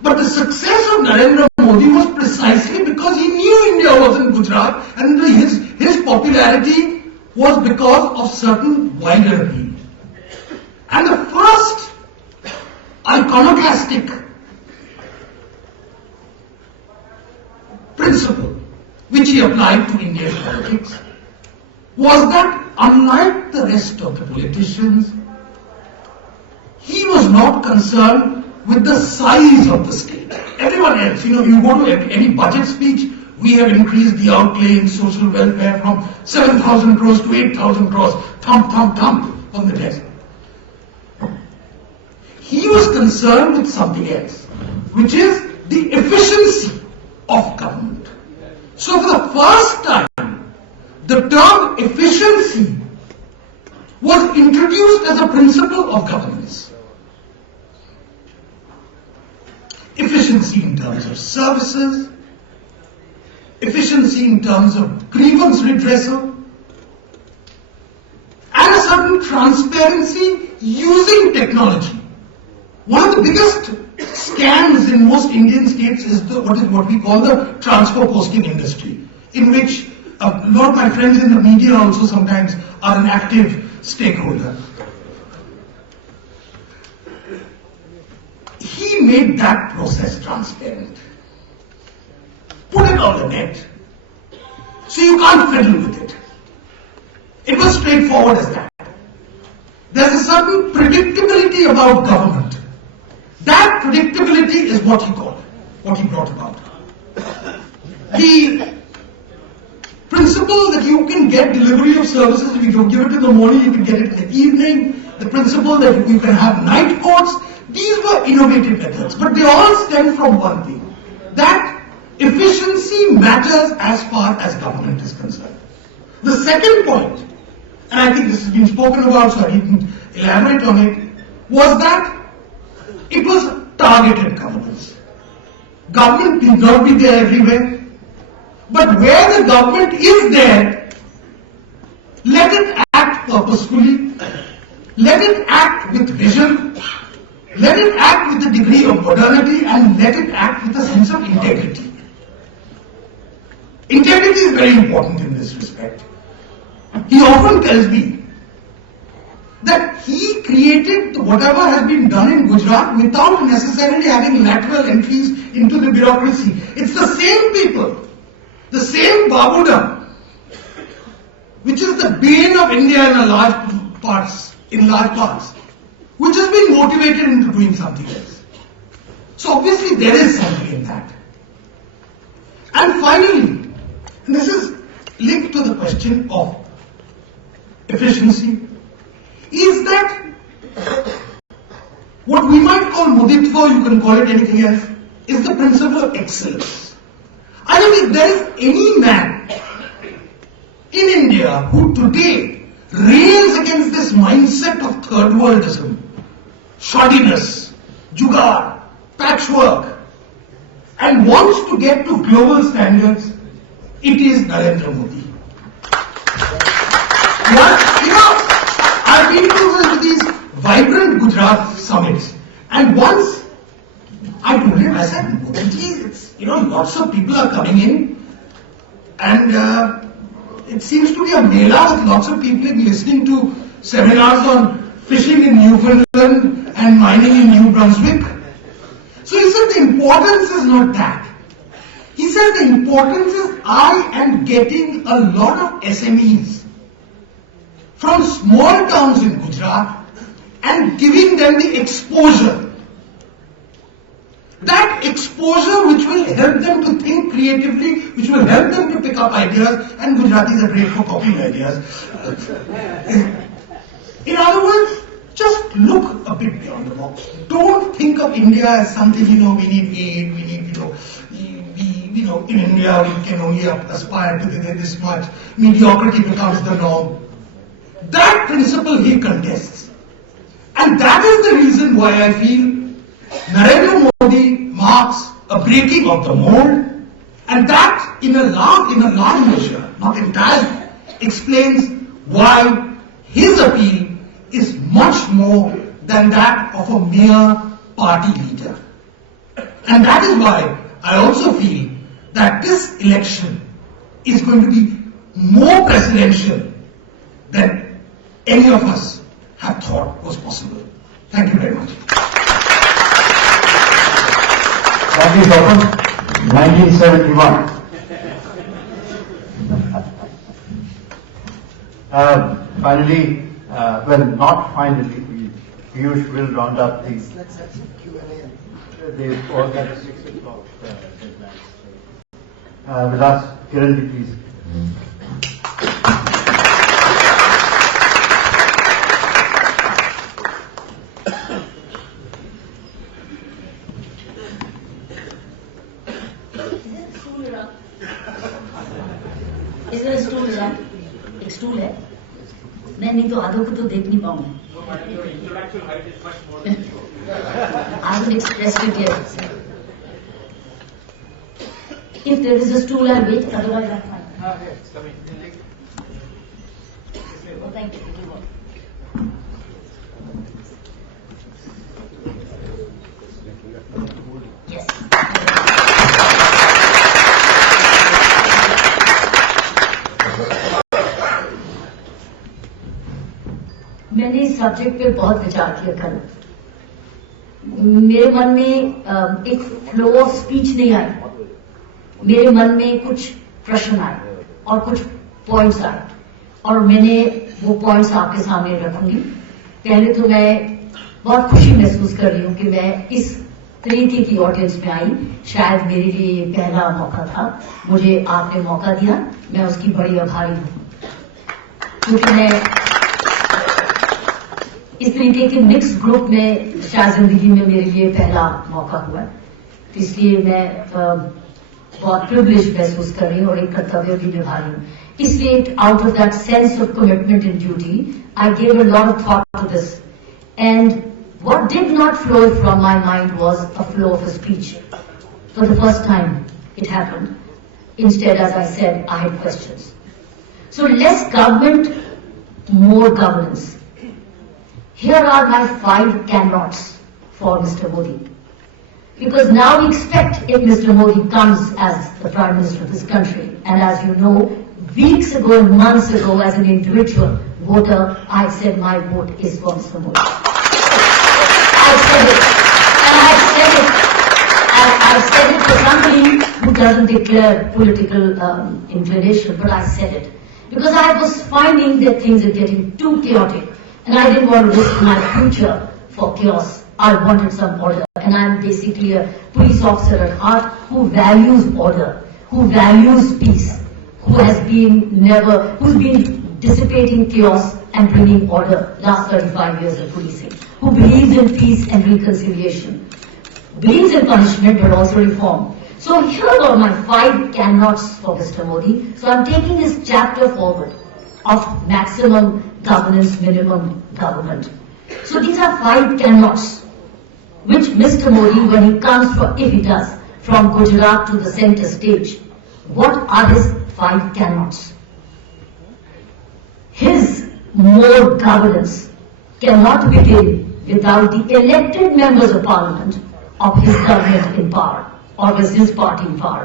But the success of Narendra Modi was precisely because he knew India wasn't Gujarat, and his popularity was because of certain wider appeal. And the first iconoclastic principle which he applied to Indian politics was that unlike the rest of the politicians, he was not concerned with the size of the state. Everyone else, you go to any budget speech, we have increased the outlay in social welfare from 7,000 crores to 8,000 crores, thump, thump, thump on the desk. He was concerned with something else, which is the efficiency of government. So for the first time, the term efficiency introduced as a principle of governance. Efficiency in terms of services, efficiency in terms of grievance redressal, and a certain transparency using technology. One of the biggest scams in most Indian states is what we call the transfer posting industry, in which a lot of my friends in the media also sometimes are an active stakeholder. He made that process transparent. Put it on the net, so you can't fiddle with it. It was straightforward as that. There's a certain predictability about government. That predictability is what he brought about. The principle that you can get delivery of services, if you don't give it in the morning, you can get it in the evening. The principle that you can have night courts, these were innovative methods, but they all stem from one thing, that efficiency matters as far as government is concerned. The second point, and I think this has been spoken about, so I didn't elaborate on it, was that it was targeted governance. Government need not be there everywhere, but where the government is there, let it act purposefully, let it act with vision, let it act with a degree of modernity, and let it act with a sense of integrity. Integrity is very important in this respect. He often tells me that he created whatever has been done in Gujarat without necessarily having lateral entries into the bureaucracy. It's the same people, the same Babudam, which is the bane of India in large parts, which has been motivated into doing something else. So obviously there is something in that. And finally, and this is linked to the question of efficiency, is that what we might call Moditva, you can call it anything else, is the principle of excellence. I think if there is any man in India who today rails against this mindset of third worldism, shoddiness, jugaad, patchwork, and wants to get to global standards, it is Narendra Modi. I've been to these vibrant Gujarat summits, and once I told him, I said, Modi, lots of people are coming in, and it seems to be a mela with lots of people listening to seminars on fishing in Newfoundland and mining in New Brunswick. So he said the importance is not that. He said the importance is I am getting a lot of SMEs from small towns in Gujarat and giving them the exposure. That exposure which will help them to think creatively, which will help them to pick up ideas, and Gujaratis are great for copying ideas. In other words, just look a bit beyond the box. Don't think of India as something, we need aid, we need, in India we can only aspire to this much. Mediocrity becomes the norm. That principle he contests. And that is the reason why I feel Narendra Modi marks a breaking of the mold, and that in a large measure, not entirely, explains why his appeal is much more than that of a mere party leader. And that is why I also feel that this election is going to be more presidential than any of us have thought was possible. Thank you very much. That is open 1971. Finally, not finally, Piyush will round up these. Let's have some Q&A. All that 6 o'clock deadlines. With us, Kiran, please. एक stool है, मैं नहीं तो आधों को तो देख नहीं पाऊंगी। Your intellectual height is much more than yours. I haven't expressed it yet, sir. If there is a stool, I'll wait, otherwise I'm fine. Yes, come in. Oh, thank you. Yes. मैंने इस subject पे बहुत विचार किया कल. मेरे मन में एक फ्लो ऑफ स्पीच नहीं आई. मेरे मन में कुछ प्रश्न आए और कुछ पॉइंट्स आए और मैंने वो पॉइंट्स आपके सामने रखूंगी. पहले तो मैं बहुत खुशी महसूस कर रही हूँ कि मैं इस तरीके की ऑडियंस में आई. शायद मेरे लिए ये पहला मौका था. मुझे आपने मौका दिया, मैं उसकी बड़ी आभारी हूँ, क्योंकि मैं इस तरीके के मिक्स ग्रुप में शायद जिंदगी में मेरे लिए पहला मौका हुआ. इसलिए मैं बहुत प्रिविलेज महसूस कर रही हूँ और एक कर्तव्य भी निभा रही हूँ. इसलिए out of that sense of commitment and duty I gave a lot of thought to this, and what did not flow from my mind was a flow of a speech. For the first time it happened. Instead, as I said, I had questions. So less government, more governance. Here are my 5 cannots for Mr. Modi. Because now we expect if Mr. Modi comes as the Prime Minister of this country, and as you know, weeks ago and months ago as an individual voter, I said my vote is for Mr. Modi. I said it, and I've said it for somebody who doesn't declare political inclination, but I said it because I was finding that things are getting too chaotic, and I didn't want to risk my future for chaos. I wanted some order, and I'm basically a police officer at heart who values order, who values peace, who's been dissipating chaos and bringing order last 35 years of policing, who believes in peace and reconciliation, believes in punishment but also reform. So here are my 5 cannots for Mr. Modi. So I'm taking this chapter forward of maximum governance, minimum government. So these are 5 cannots which Mr. Modi, when he comes if he does, from Gujarat to the center stage, what are his 5 cannots? His more governance cannot begin without the elected members of parliament of his government in power or with his party in power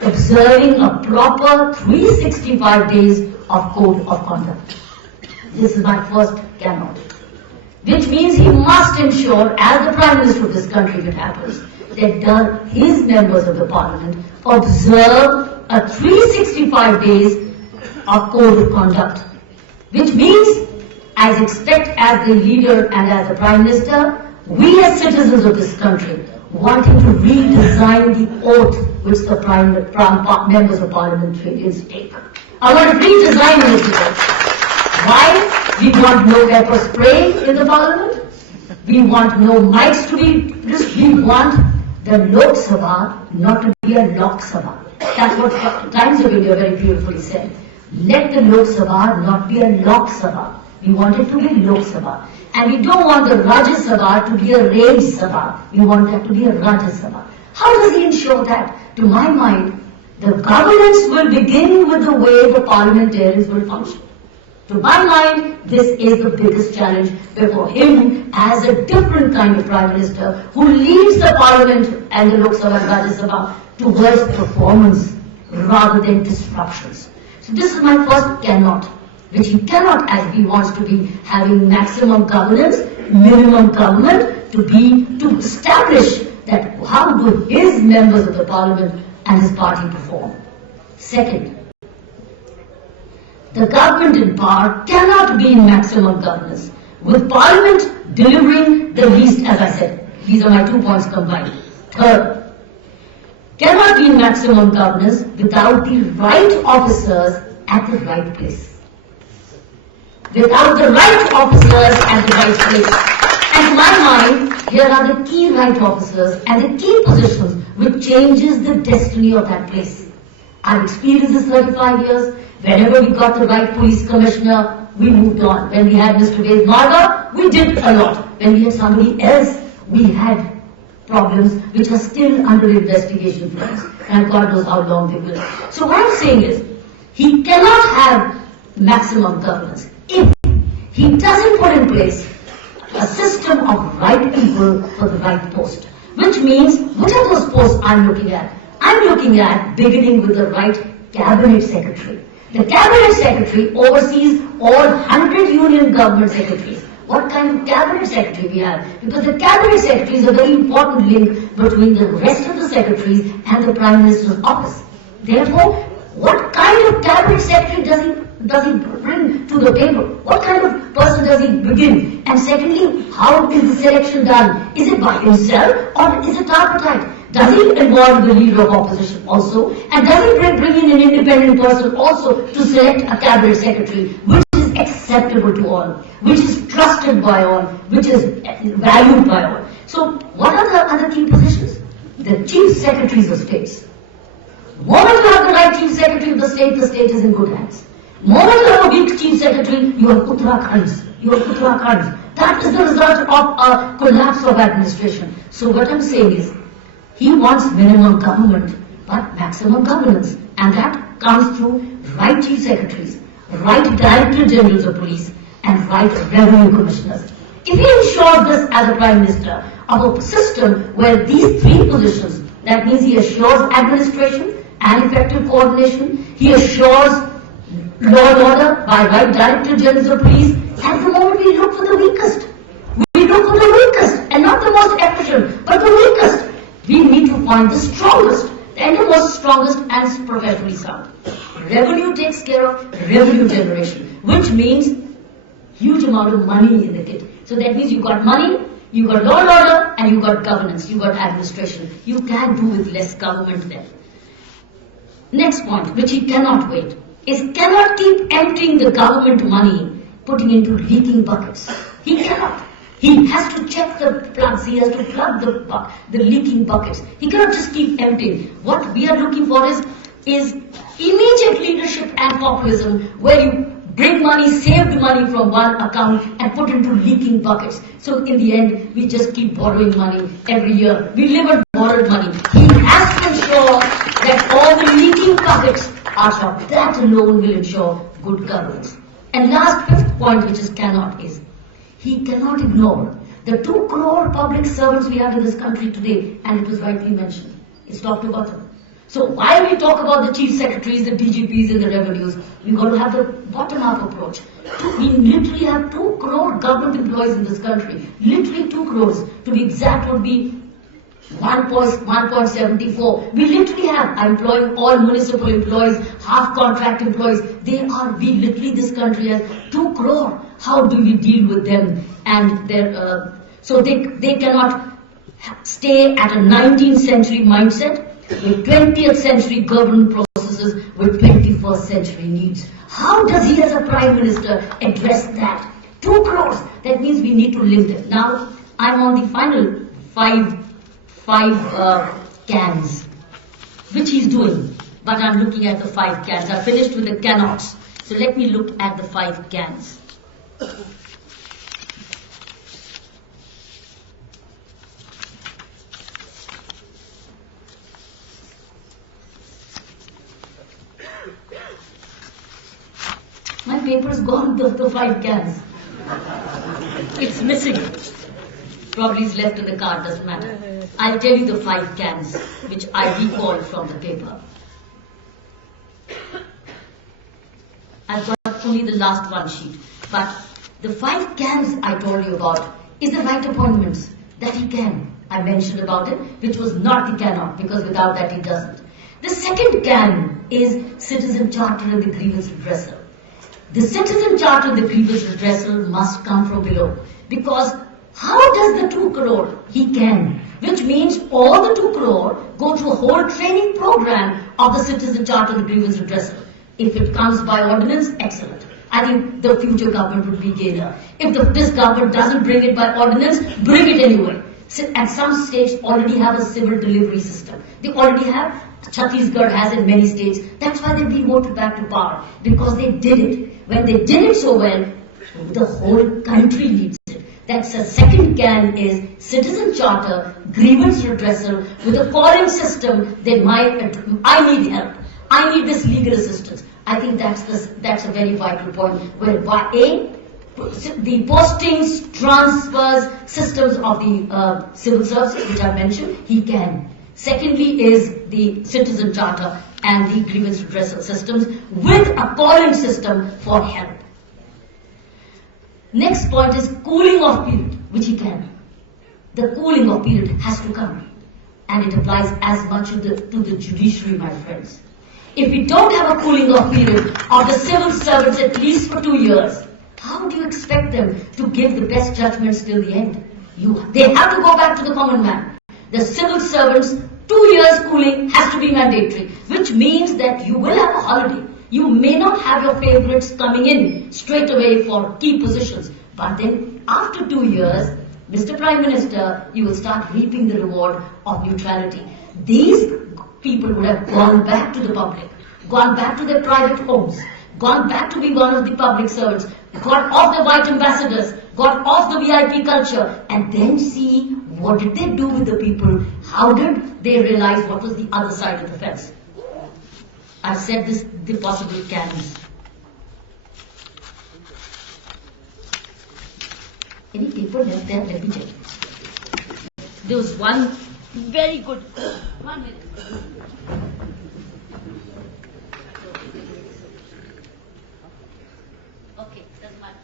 observing a proper 365 days of code of conduct. This is my first cannot. Which means he must ensure, as the Prime Minister of this country if it happens, that his members of the parliament observe a 365 days of code of conduct. Which means, as the leader and as the Prime Minister, we as citizens of this country want him to redesign the oath which the members of parliamentarians take. I want to redesign this oath. Why? We want no pepper spray in the parliament. We want no mics to be used. We want the Lok Sabha not to be a Lok Sabha. That's what Times of India very beautifully said. Let the Lok Sabha not be a Lok Sabha. We want it to be Lok Sabha. And we don't want the Rajya Sabha to be a Raj Sabha. We want that to be a Rajya Sabha. How does he ensure that? To my mind, the governance will begin with the way the parliamentarians will function. To my mind, this is the biggest challenge before him as a different kind of Prime Minister who leads the Parliament and the Lok Sabha and Rajya Sabha towards performance rather than disruptions. So this is my first cannot, which he cannot, as he wants to be having maximum governance, minimum government, to establish that how do his members of the parliament and his party perform. Second, the government in power cannot be in maximum governance, with parliament delivering the least, as I said. These are my 2 points combined. Third, cannot be in maximum governance without the right officers at the right place. Without the right officers at the right place. And to my mind, here are the key right officers and the key positions which changes the destiny of that place. I've experienced this 35 years. Whenever we got the right police commissioner, we moved on. When we had Mr. Ved Marga, we did a lot. When we had somebody else, we had problems which are still under investigation for us. And God knows how long they will. So what I'm saying is, he cannot have maximum governance if he doesn't put in place a system of right people for the right post. Which means, which are those posts I'm looking at? I'm looking at beginning with the right cabinet secretary. The cabinet secretary oversees all 100 union government secretaries. What kind of cabinet secretary we have? Because the cabinet secretary is a very important link between the rest of the secretaries and the Prime Minister's office. Therefore, what kind of cabinet secretary does he bring to the table? What kind of person does he begin? And secondly, how is the selection done? Is it by himself or is it tripartite? Does he involve the leader of opposition also? And does he bring in an independent person also to select a cabinet secretary which is acceptable to all, which is trusted by all, which is valued by all? So what are the other key positions? The chief secretaries of states. The moment you have the right chief secretary of the state is in good hands. The moment you have a weak chief secretary, you have Uttarakhands. That is the result of a collapse of administration. So what I'm saying is, he wants minimum government, but maximum governance. And that comes through right chief secretaries, right director generals of police, and right revenue commissioners. If he ensures this as a Prime Minister of a system where these three positions, that means he assures administration and effective coordination, he assures law and order by right director generals of police, at the moment we look for the weakest. We look for the weakest, and not the most efficient, but the weakest. We need to find the strongest, and the most strongest and professionally sound. Revenue takes care of revenue generation, which means huge amount of money in the kit. So that means you got money, you got law and order, and you got governance, you got administration. You can do with less government then. Next point, which he cannot wait, is cannot keep emptying the government money, putting into leaking buckets. He cannot. He has to check the plugs, he has to plug the leaking buckets. He cannot just keep emptying. What we are looking for is immediate leadership and populism, where you bring money, saved money from one account and put into leaking buckets. So in the end, we just keep borrowing money every year. We live on borrowed money. He has to ensure that all the leaking buckets are stopped. That alone will ensure good governance. And last, fifth point, which is cannot, is he cannot ignore the 2 crore public servants we have in this country today, and it was rightly mentioned. It's talked about them. So while we talk about the chief secretaries, the DGPs and the revenues, we've got to have the bottom-up approach. We literally have 2 crore government employees in this country. Literally 2 crores. To be exact would be 1.74. We literally have, I'm employing all municipal employees, half contract employees. We literally, this country has 2 crore. How do we deal with them? And so they cannot stay at a 19th century mindset with 20th century government processes with 21st century needs. How does he as a Prime Minister address that? 2 crores. That means we need to link them. Now, I'm on the final five cans, which he's doing. But I'm looking at the 5 cans. I finished with the cannots. So let me look at the 5 cans. My paper's gone, the 5 cans. It's missing. Probably it's left in the car, doesn't matter. I'll tell you the 5 cans, which I recalled from the paper. I've got only the last one sheet. But the 5 cans I told you about is the right appointments that he can. I mentioned about it, which was not the cannot, because without that he doesn't. The second can is citizen charter and the grievance redressal. The citizen charter and the grievance redressal must come from below. Because how does the 2 crore? He can. Which means all the 2 crore go through a whole training program of the citizen charter and the grievance redressal. If it comes by ordinance, excellent. I think the future government would be gainer. If this government doesn't bring it by ordinance, bring it anyway. And some states already have a civil delivery system. They already have Chhattisgarh has in many states. That's why they've been voted back to power, because they did it. When they did it so well, the whole country needs it. That's the second can is citizen charter, grievance redressal with a foreign system. I need help. I need this legal assistance. I think that's a very vital point. Where the postings, transfers, systems of the civil services which I mentioned, he can. Secondly is the citizen charter and the grievance redressal systems with a calling system for help. Next point is cooling off period, which he can. The cooling off period has to come, and it applies as much to the judiciary, my friends. If we don't have a cooling off period of the civil servants at least for 2 years, how do you expect them to give the best judgments till the end? They have to go back to the common man. The civil servants, 2 years cooling has to be mandatory, which means that you will have a holiday. You may not have your favorites coming in straight away for key positions, but then after 2 years, Mr. Prime Minister, you will start reaping the reward of neutrality. These people would have gone back to the public, gone back to their private homes, gone back to being one of the public servants, got off the white ambassadors, got off the VIP culture, and then see what did they do with the people, how did they realize what was the other side of the fence. I've said this, the possible cans. Any paper left there? Let me check. There was one very good, 1 minute. Okay, that's much.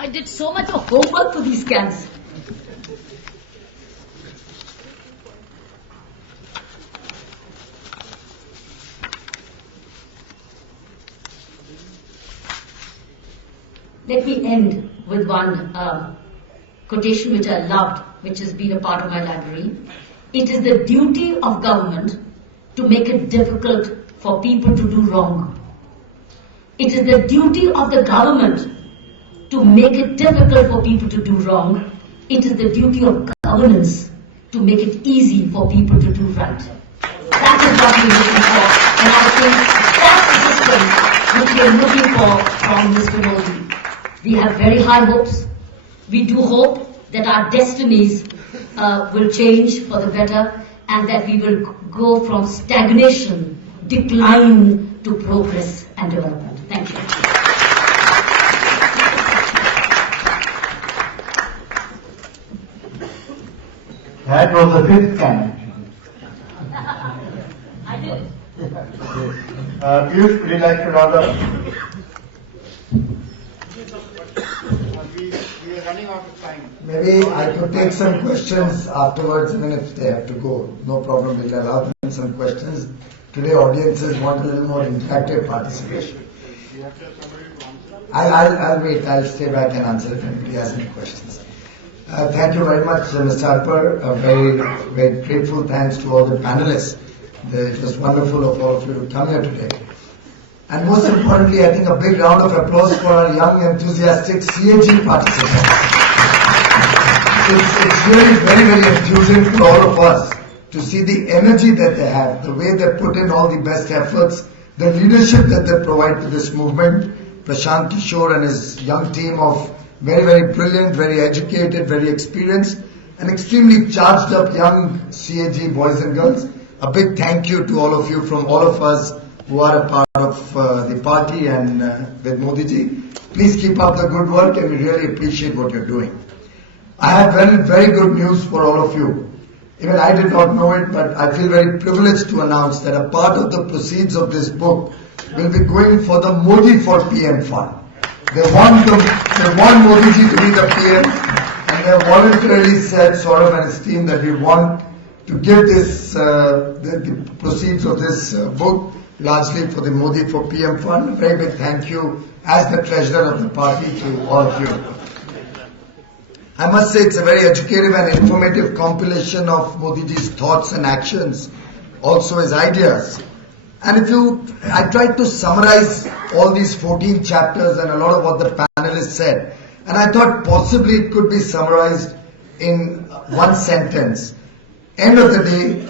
I did so much of homework for these cans. Let me end with one quotation which I loved, which has been a part of my library. It is the duty of government to make it difficult for people to do wrong. It is the duty of the government to make it difficult for people to do wrong. It is the duty of governance to make it easy for people to do right. That is what we're looking for, and I think that's the system which we're looking for from Mr. Modi. We have very high hopes. We do hope that our destinies will change for the better, and that we will go from stagnation, decline to progress and development. Thank you. That was the fifth can. I did it. Piyush, would you like to round up? We are running out of time. Maybe I could take some questions afterwards, even if they have to go. No problem, we'll allow them some questions. Today audiences want a little more interactive participation. I'll wait, I'll stay back and answer if anybody has any questions. Thank you very much, Mr. Harper. Very, very grateful thanks to all the panelists. It was wonderful of all of you to come here today. And most importantly, I think a big round of applause for our young, enthusiastic CAG participants. It's really very, very enthusing for all of us to see the energy that they have, the way they put in all the best efforts, the leadership that they provide to this movement. Prashant Kishore and his young team of very, very brilliant, very educated, very experienced, and extremely charged up young CAG boys and girls. A big thank you to all of you from all of us who are a part of the party and with Modi ji. Please keep up the good work, and we really appreciate what you're doing. I have very, very good news for all of you. Even I did not know it, but I feel very privileged to announce that a part of the proceeds of this book will be going for the Modi for PM fund. They want Modi ji to be the PM, and they have voluntarily said, Saurabh and his team, that we want to give this the proceeds of this book largely for the Modi for PM fund. A very big thank you as the treasurer of the party to all of you. I must say it's a very educative and informative compilation of Modi ji's thoughts and actions, also his ideas. And I tried to summarize all these 14 chapters and a lot of what the panelists said. And I thought possibly it could be summarized in one sentence, end of the day,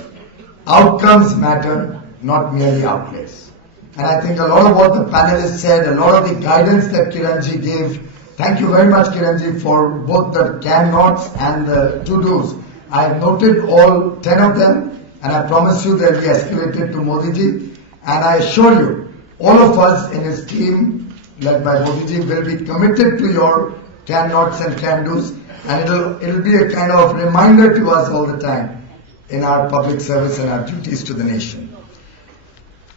outcomes matter, not merely outlays. And I think a lot of what the panelists said, a lot of the guidance that Kiranji gave, thank you very much Kiranji for both the can nots and the to-dos. I have noted all 10 of them, and I promise you they'll be escalated to Modiji. And I assure you, all of us in his team, led by Modiji, will be committed to your can nots and can dos, and it'll be a kind of reminder to us all the time in our public service and our duties to the nation.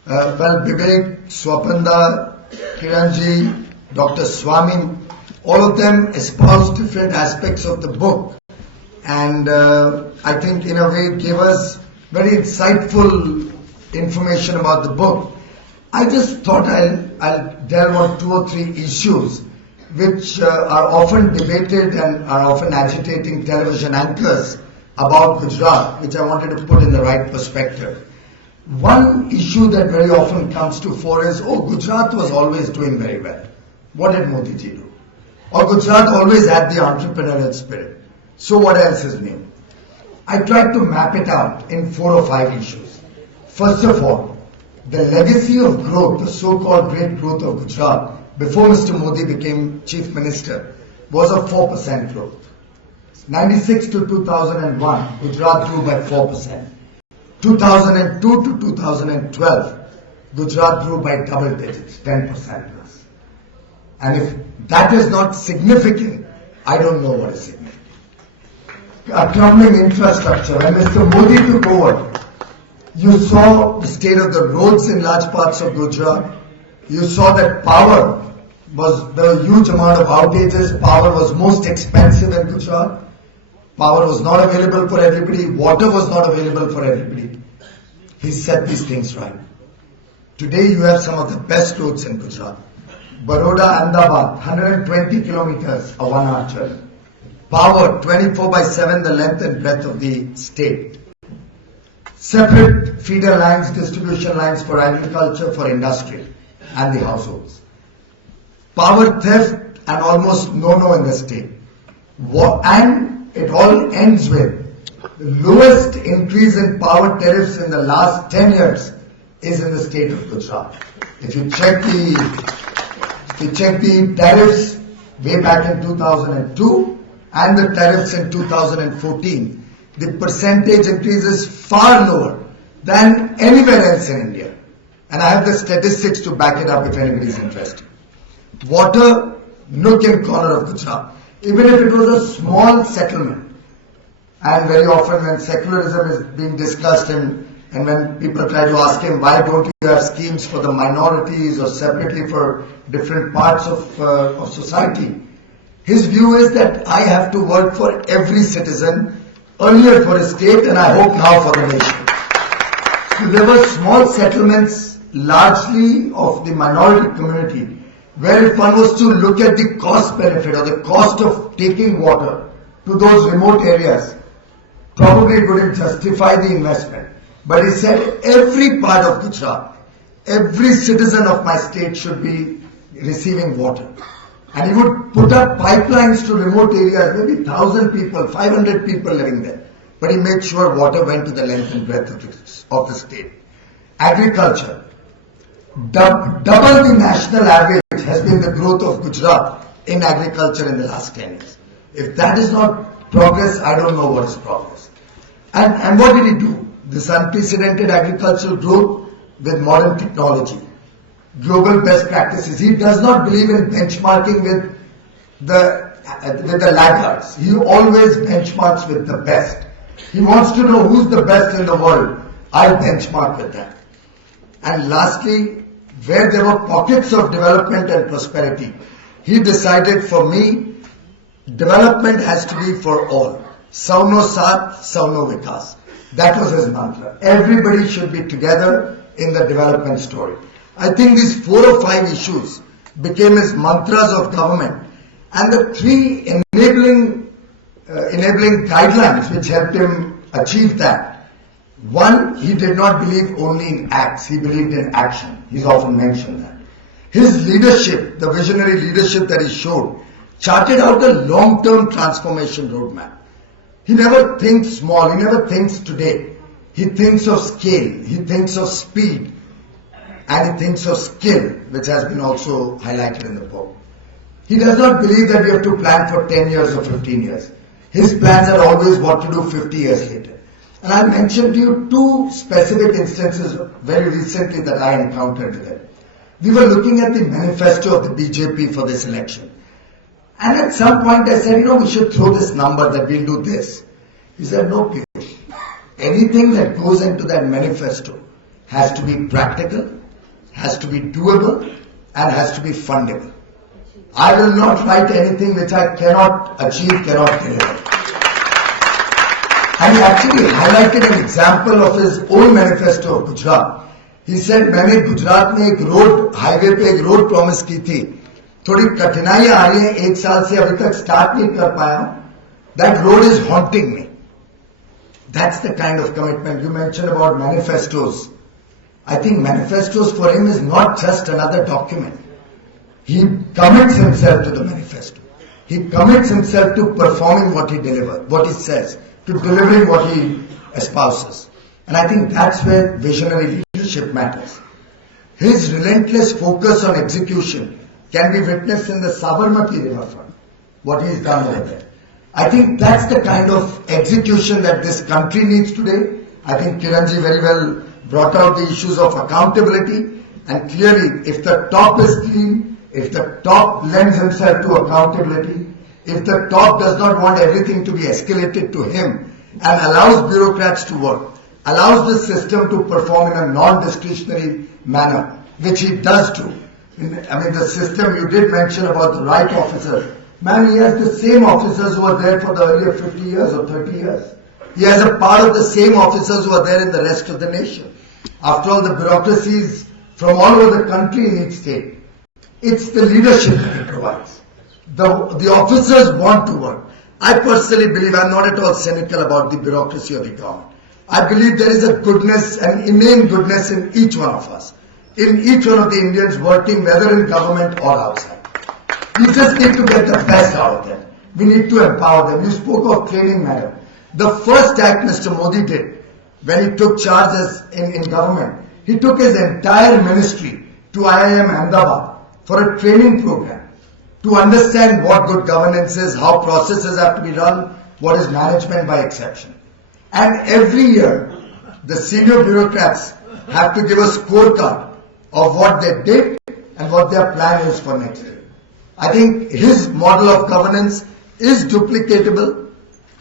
Well, Vivek, Swapanda, Kiranji, Dr. Swami, all of them espoused different aspects of the book, and I think in a way gave us very insightful information about the book. I just thought I'll delve on 2 or 3 issues which are often debated and are often agitating television anchors about Gujarat, which I wanted to put in the right perspective. One issue that very often comes to fore is, oh, Gujarat was always doing very well. What did Modiji do? Or Gujarat always had the entrepreneurial spirit. So what else is new? I tried to map it out in 4 or 5 issues. First of all, the legacy of growth, the so-called great growth of Gujarat, before Mr. Modi became Chief Minister, was a 4% growth. 96 to 2001, Gujarat grew by 4%. 2002 to 2012, Gujarat grew by double digits, 10% plus. And if that is not significant, I don't know what is significant. A crumbling infrastructure. When Mr. Modi took over, you saw the state of the roads in large parts of Gujarat. You saw that power was the huge amount of outages. Power was most expensive in Gujarat. Power was not available for everybody. Water was not available for everybody. He set these things right. Today you have some of the best roads in Gujarat. Baroda, Ahmedabad, 120 kilometers, a 1-hour journey. Power, 24/7, the length and breadth of the state. Separate feeder lines, distribution lines for agriculture, for industry and the households. Power theft and almost no in the state. And it all ends with the lowest increase in power tariffs in the last 10 years is in the state of Gujarat. If you check the tariffs way back in 2002 and the tariffs in 2014, the percentage increase is far lower than anywhere else in India. And I have the statistics to back it up if anybody is interested. Water, nook and corner of Gujarat. Even if it was a small settlement, and very often when secularism is being discussed and when people try to ask him, why don't you have schemes for the minorities or separately for different parts of society? His view is that I have to work for every citizen, earlier for a state and I hope now for the nation. So there were small settlements, largely of the minority community, where if one was to look at the cost benefit or the cost of taking water to those remote areas, probably it wouldn't justify the investment. But he said every part of Gujarat, every citizen of my state should be receiving water. And he would put up pipelines to remote areas, maybe 1,000 people, 500 people living there. But he made sure water went to the length and breadth of the state. Agriculture. Double the national average has been the growth of Gujarat in agriculture in the last 10 years. If that is not progress, I don't know what is progress. And what did he do? This unprecedented agricultural growth with modern technology, global best practices. He does not believe in benchmarking with the laggards. He always benchmarks with the best. He wants to know who's the best in the world. I'll benchmark with that. And lastly, where there were pockets of development and prosperity, he decided, for me, development has to be for all. Sauno Saath, Sauno Vikas. That was his mantra. Everybody should be together in the development story. I think these 4 or 5 issues became his mantras of government, and the 3 enabling guidelines which helped him achieve that. 1, he did not believe only in acts, he believed in action. He's often mentioned that. His leadership, the visionary leadership that he showed, charted out a long-term transformation roadmap. He never thinks small, he never thinks today. He thinks of scale, he thinks of speed, and he thinks of skill, which has been also highlighted in the book. He does not believe that we have to plan for 10 years or 15 years. His plans are always what to do 50 years later. And I mentioned to you two specific instances very recently that I encountered with him. We were looking at the manifesto of the BJP for this election. And at some point I said, we should throw this number that we'll do this. He said, no, Piyush. Anything that goes into that manifesto has to be practical, has to be doable, and has to be fundable. I will not write anything which I cannot achieve, cannot deliver. And he actually highlighted an example of his own manifesto of Gujarat. He said, मैंने गुजरात में एक road highway पे एक road promise की थी, थोड़ी कठिनाइयां आ रही हैं, 1 साल से अभी तक स्टार्ट नहीं कर पाया हूं. That road is haunting me. That's the kind of commitment. You mentioned about manifestos. I think manifestos for him is not just another document. He commits himself to the manifesto. He commits himself to performing what he delivers, what he says, to delivering what he espouses. And I think that's where visionary leadership matters. His relentless focus on execution can be witnessed in the Sabarmati riverfront, what he's done over there. I think that's the kind of execution that this country needs today. I think Kiranji very well brought out the issues of accountability, and clearly if the top is clean, if the top lends himself to accountability, if the top does not want everything to be escalated to him and allows bureaucrats to work, allows the system to perform in a non-discretionary manner, which he does do. The system you did mention about the right officers, man, he has the same officers who were there for the earlier 50 years or 30 years. He has a part of the same officers who are there in the rest of the nation. After all, the bureaucracies from all over the country in each state, it's the leadership that he provides. The officers want to work. I personally believe, I'm not at all cynical about the bureaucracy of the government. I believe there is a goodness, an innate goodness in each one of us, in each one of the Indians working, whether in government or outside. We just need to get the best out of them. We need to empower them. You spoke of training, madam. The first act Mr. Modi did when he took charge in government, he took his entire ministry to IIM Ahmedabad for a training program to understand what good governance is, how processes have to be run, what is management by exception. And every year, the senior bureaucrats have to give a scorecard of what they did and what their plan is for next year. I think his model of governance is duplicatable.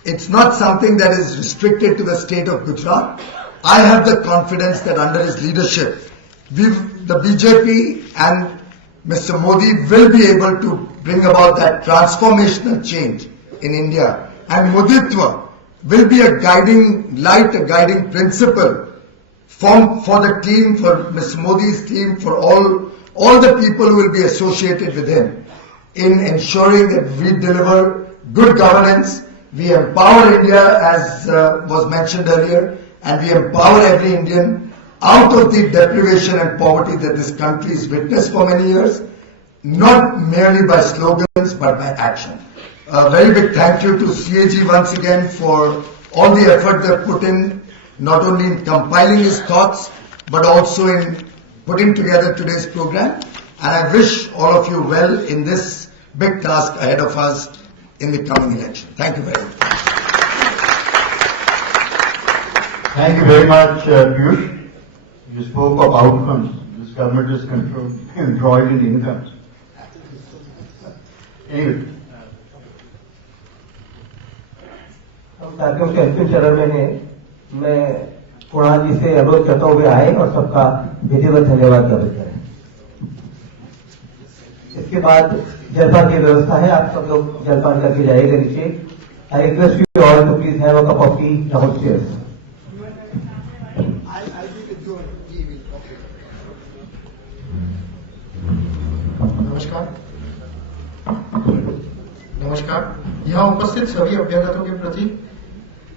It's not something that is restricted to the state of Gujarat. I have the confidence that under his leadership, the BJP and Mr. Modi will be able to bring about that transformational change in India. And Moditva will be a guiding light, a guiding principle for the team, for Mr. Modi's team, for all the people who will be associated with him in ensuring that we deliver good governance, we empower India as was mentioned earlier, and we empower every Indian out of the deprivation and poverty that this country has witnessed for many years, not merely by slogans but by action. A very big thank you to CAG once again for all the effort they put in, not only in compiling his thoughts, but also in putting together today's program. And I wish all of you well in this big task ahead of us in the coming election. Thank you very much. Thank you very much, Piyush. You spoke of outcomes. This government is controlling incomes. Anyway. साथियों के अंतिम चरण में है, मैं कुणाल जी से अनुरोध करता हूँ वे आए और सबका विधिवत धन्यवाद ज्ञापित करें। इसके बाद जलपान की व्यवस्था है, आप सब लोग जलपान करके जाइएगा नीचे। I request you all to please have a cup of tea downstairs. नमस्कार। यहाँ उपस्थित सभी अभ्यागतों के प्रति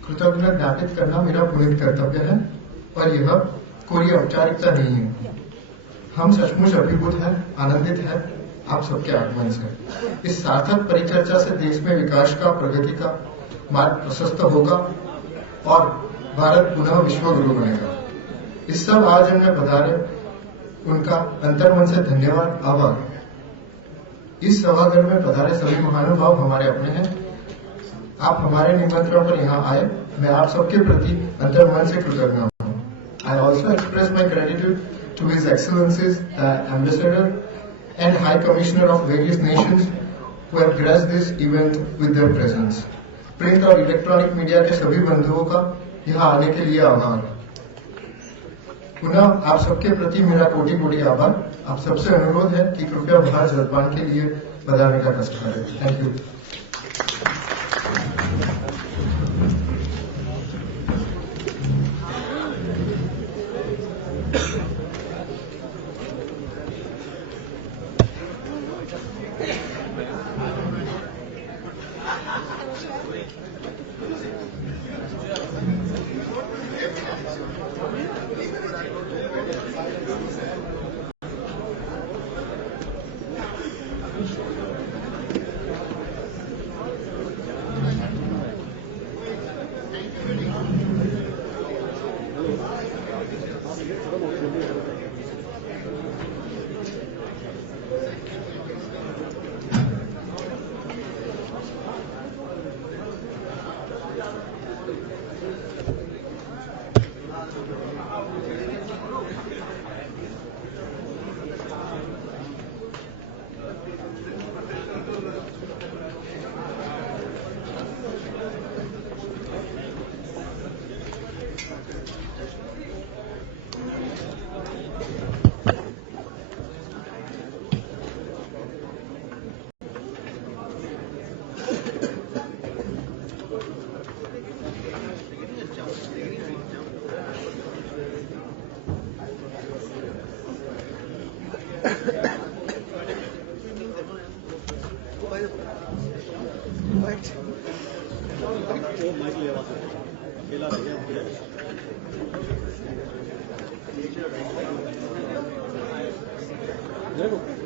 कृतज्ञता ज्ञापित करना मेरा पुनीत कर्तव्य है और यह कोई औपचारिकता नहीं है। हम सचमुच अभिभूत हैं, आनंदित हैं आप सबके आगमन से। इस सार्थक परिचर्चा से देश में विकास का, प्रगति का मार्ग प्रशस्त होगा और भारत पुनः विश्वगुरु बनेगा। इस सब आयोजन में पधारे उनका अंतर्मन से धन्यवाद, आभार। इस सभागृह में पधारे सभी महानुभाव हमारे अपने हैं। आप हमारे निमंत्रण पर यहाँ आए, मैं आप सबके प्रति अंतर्मन से कृतज्ञ हूँ। I also express my gratitude to His Excellencies, Ambassador and High Commissioner of various nations who have graced this event with their presence. Print और इलेक्ट्रॉनिक मीडिया के सभी बंधुओं का यहाँ आने के लिए आभार। पुनः आप सबके प्रति मेरा कोटि कोटि आभार। आप सबसे अनुरोध है कि कृपया बाहर जलपान के लिए पधारने का कष्ट करें। Thank you. देखो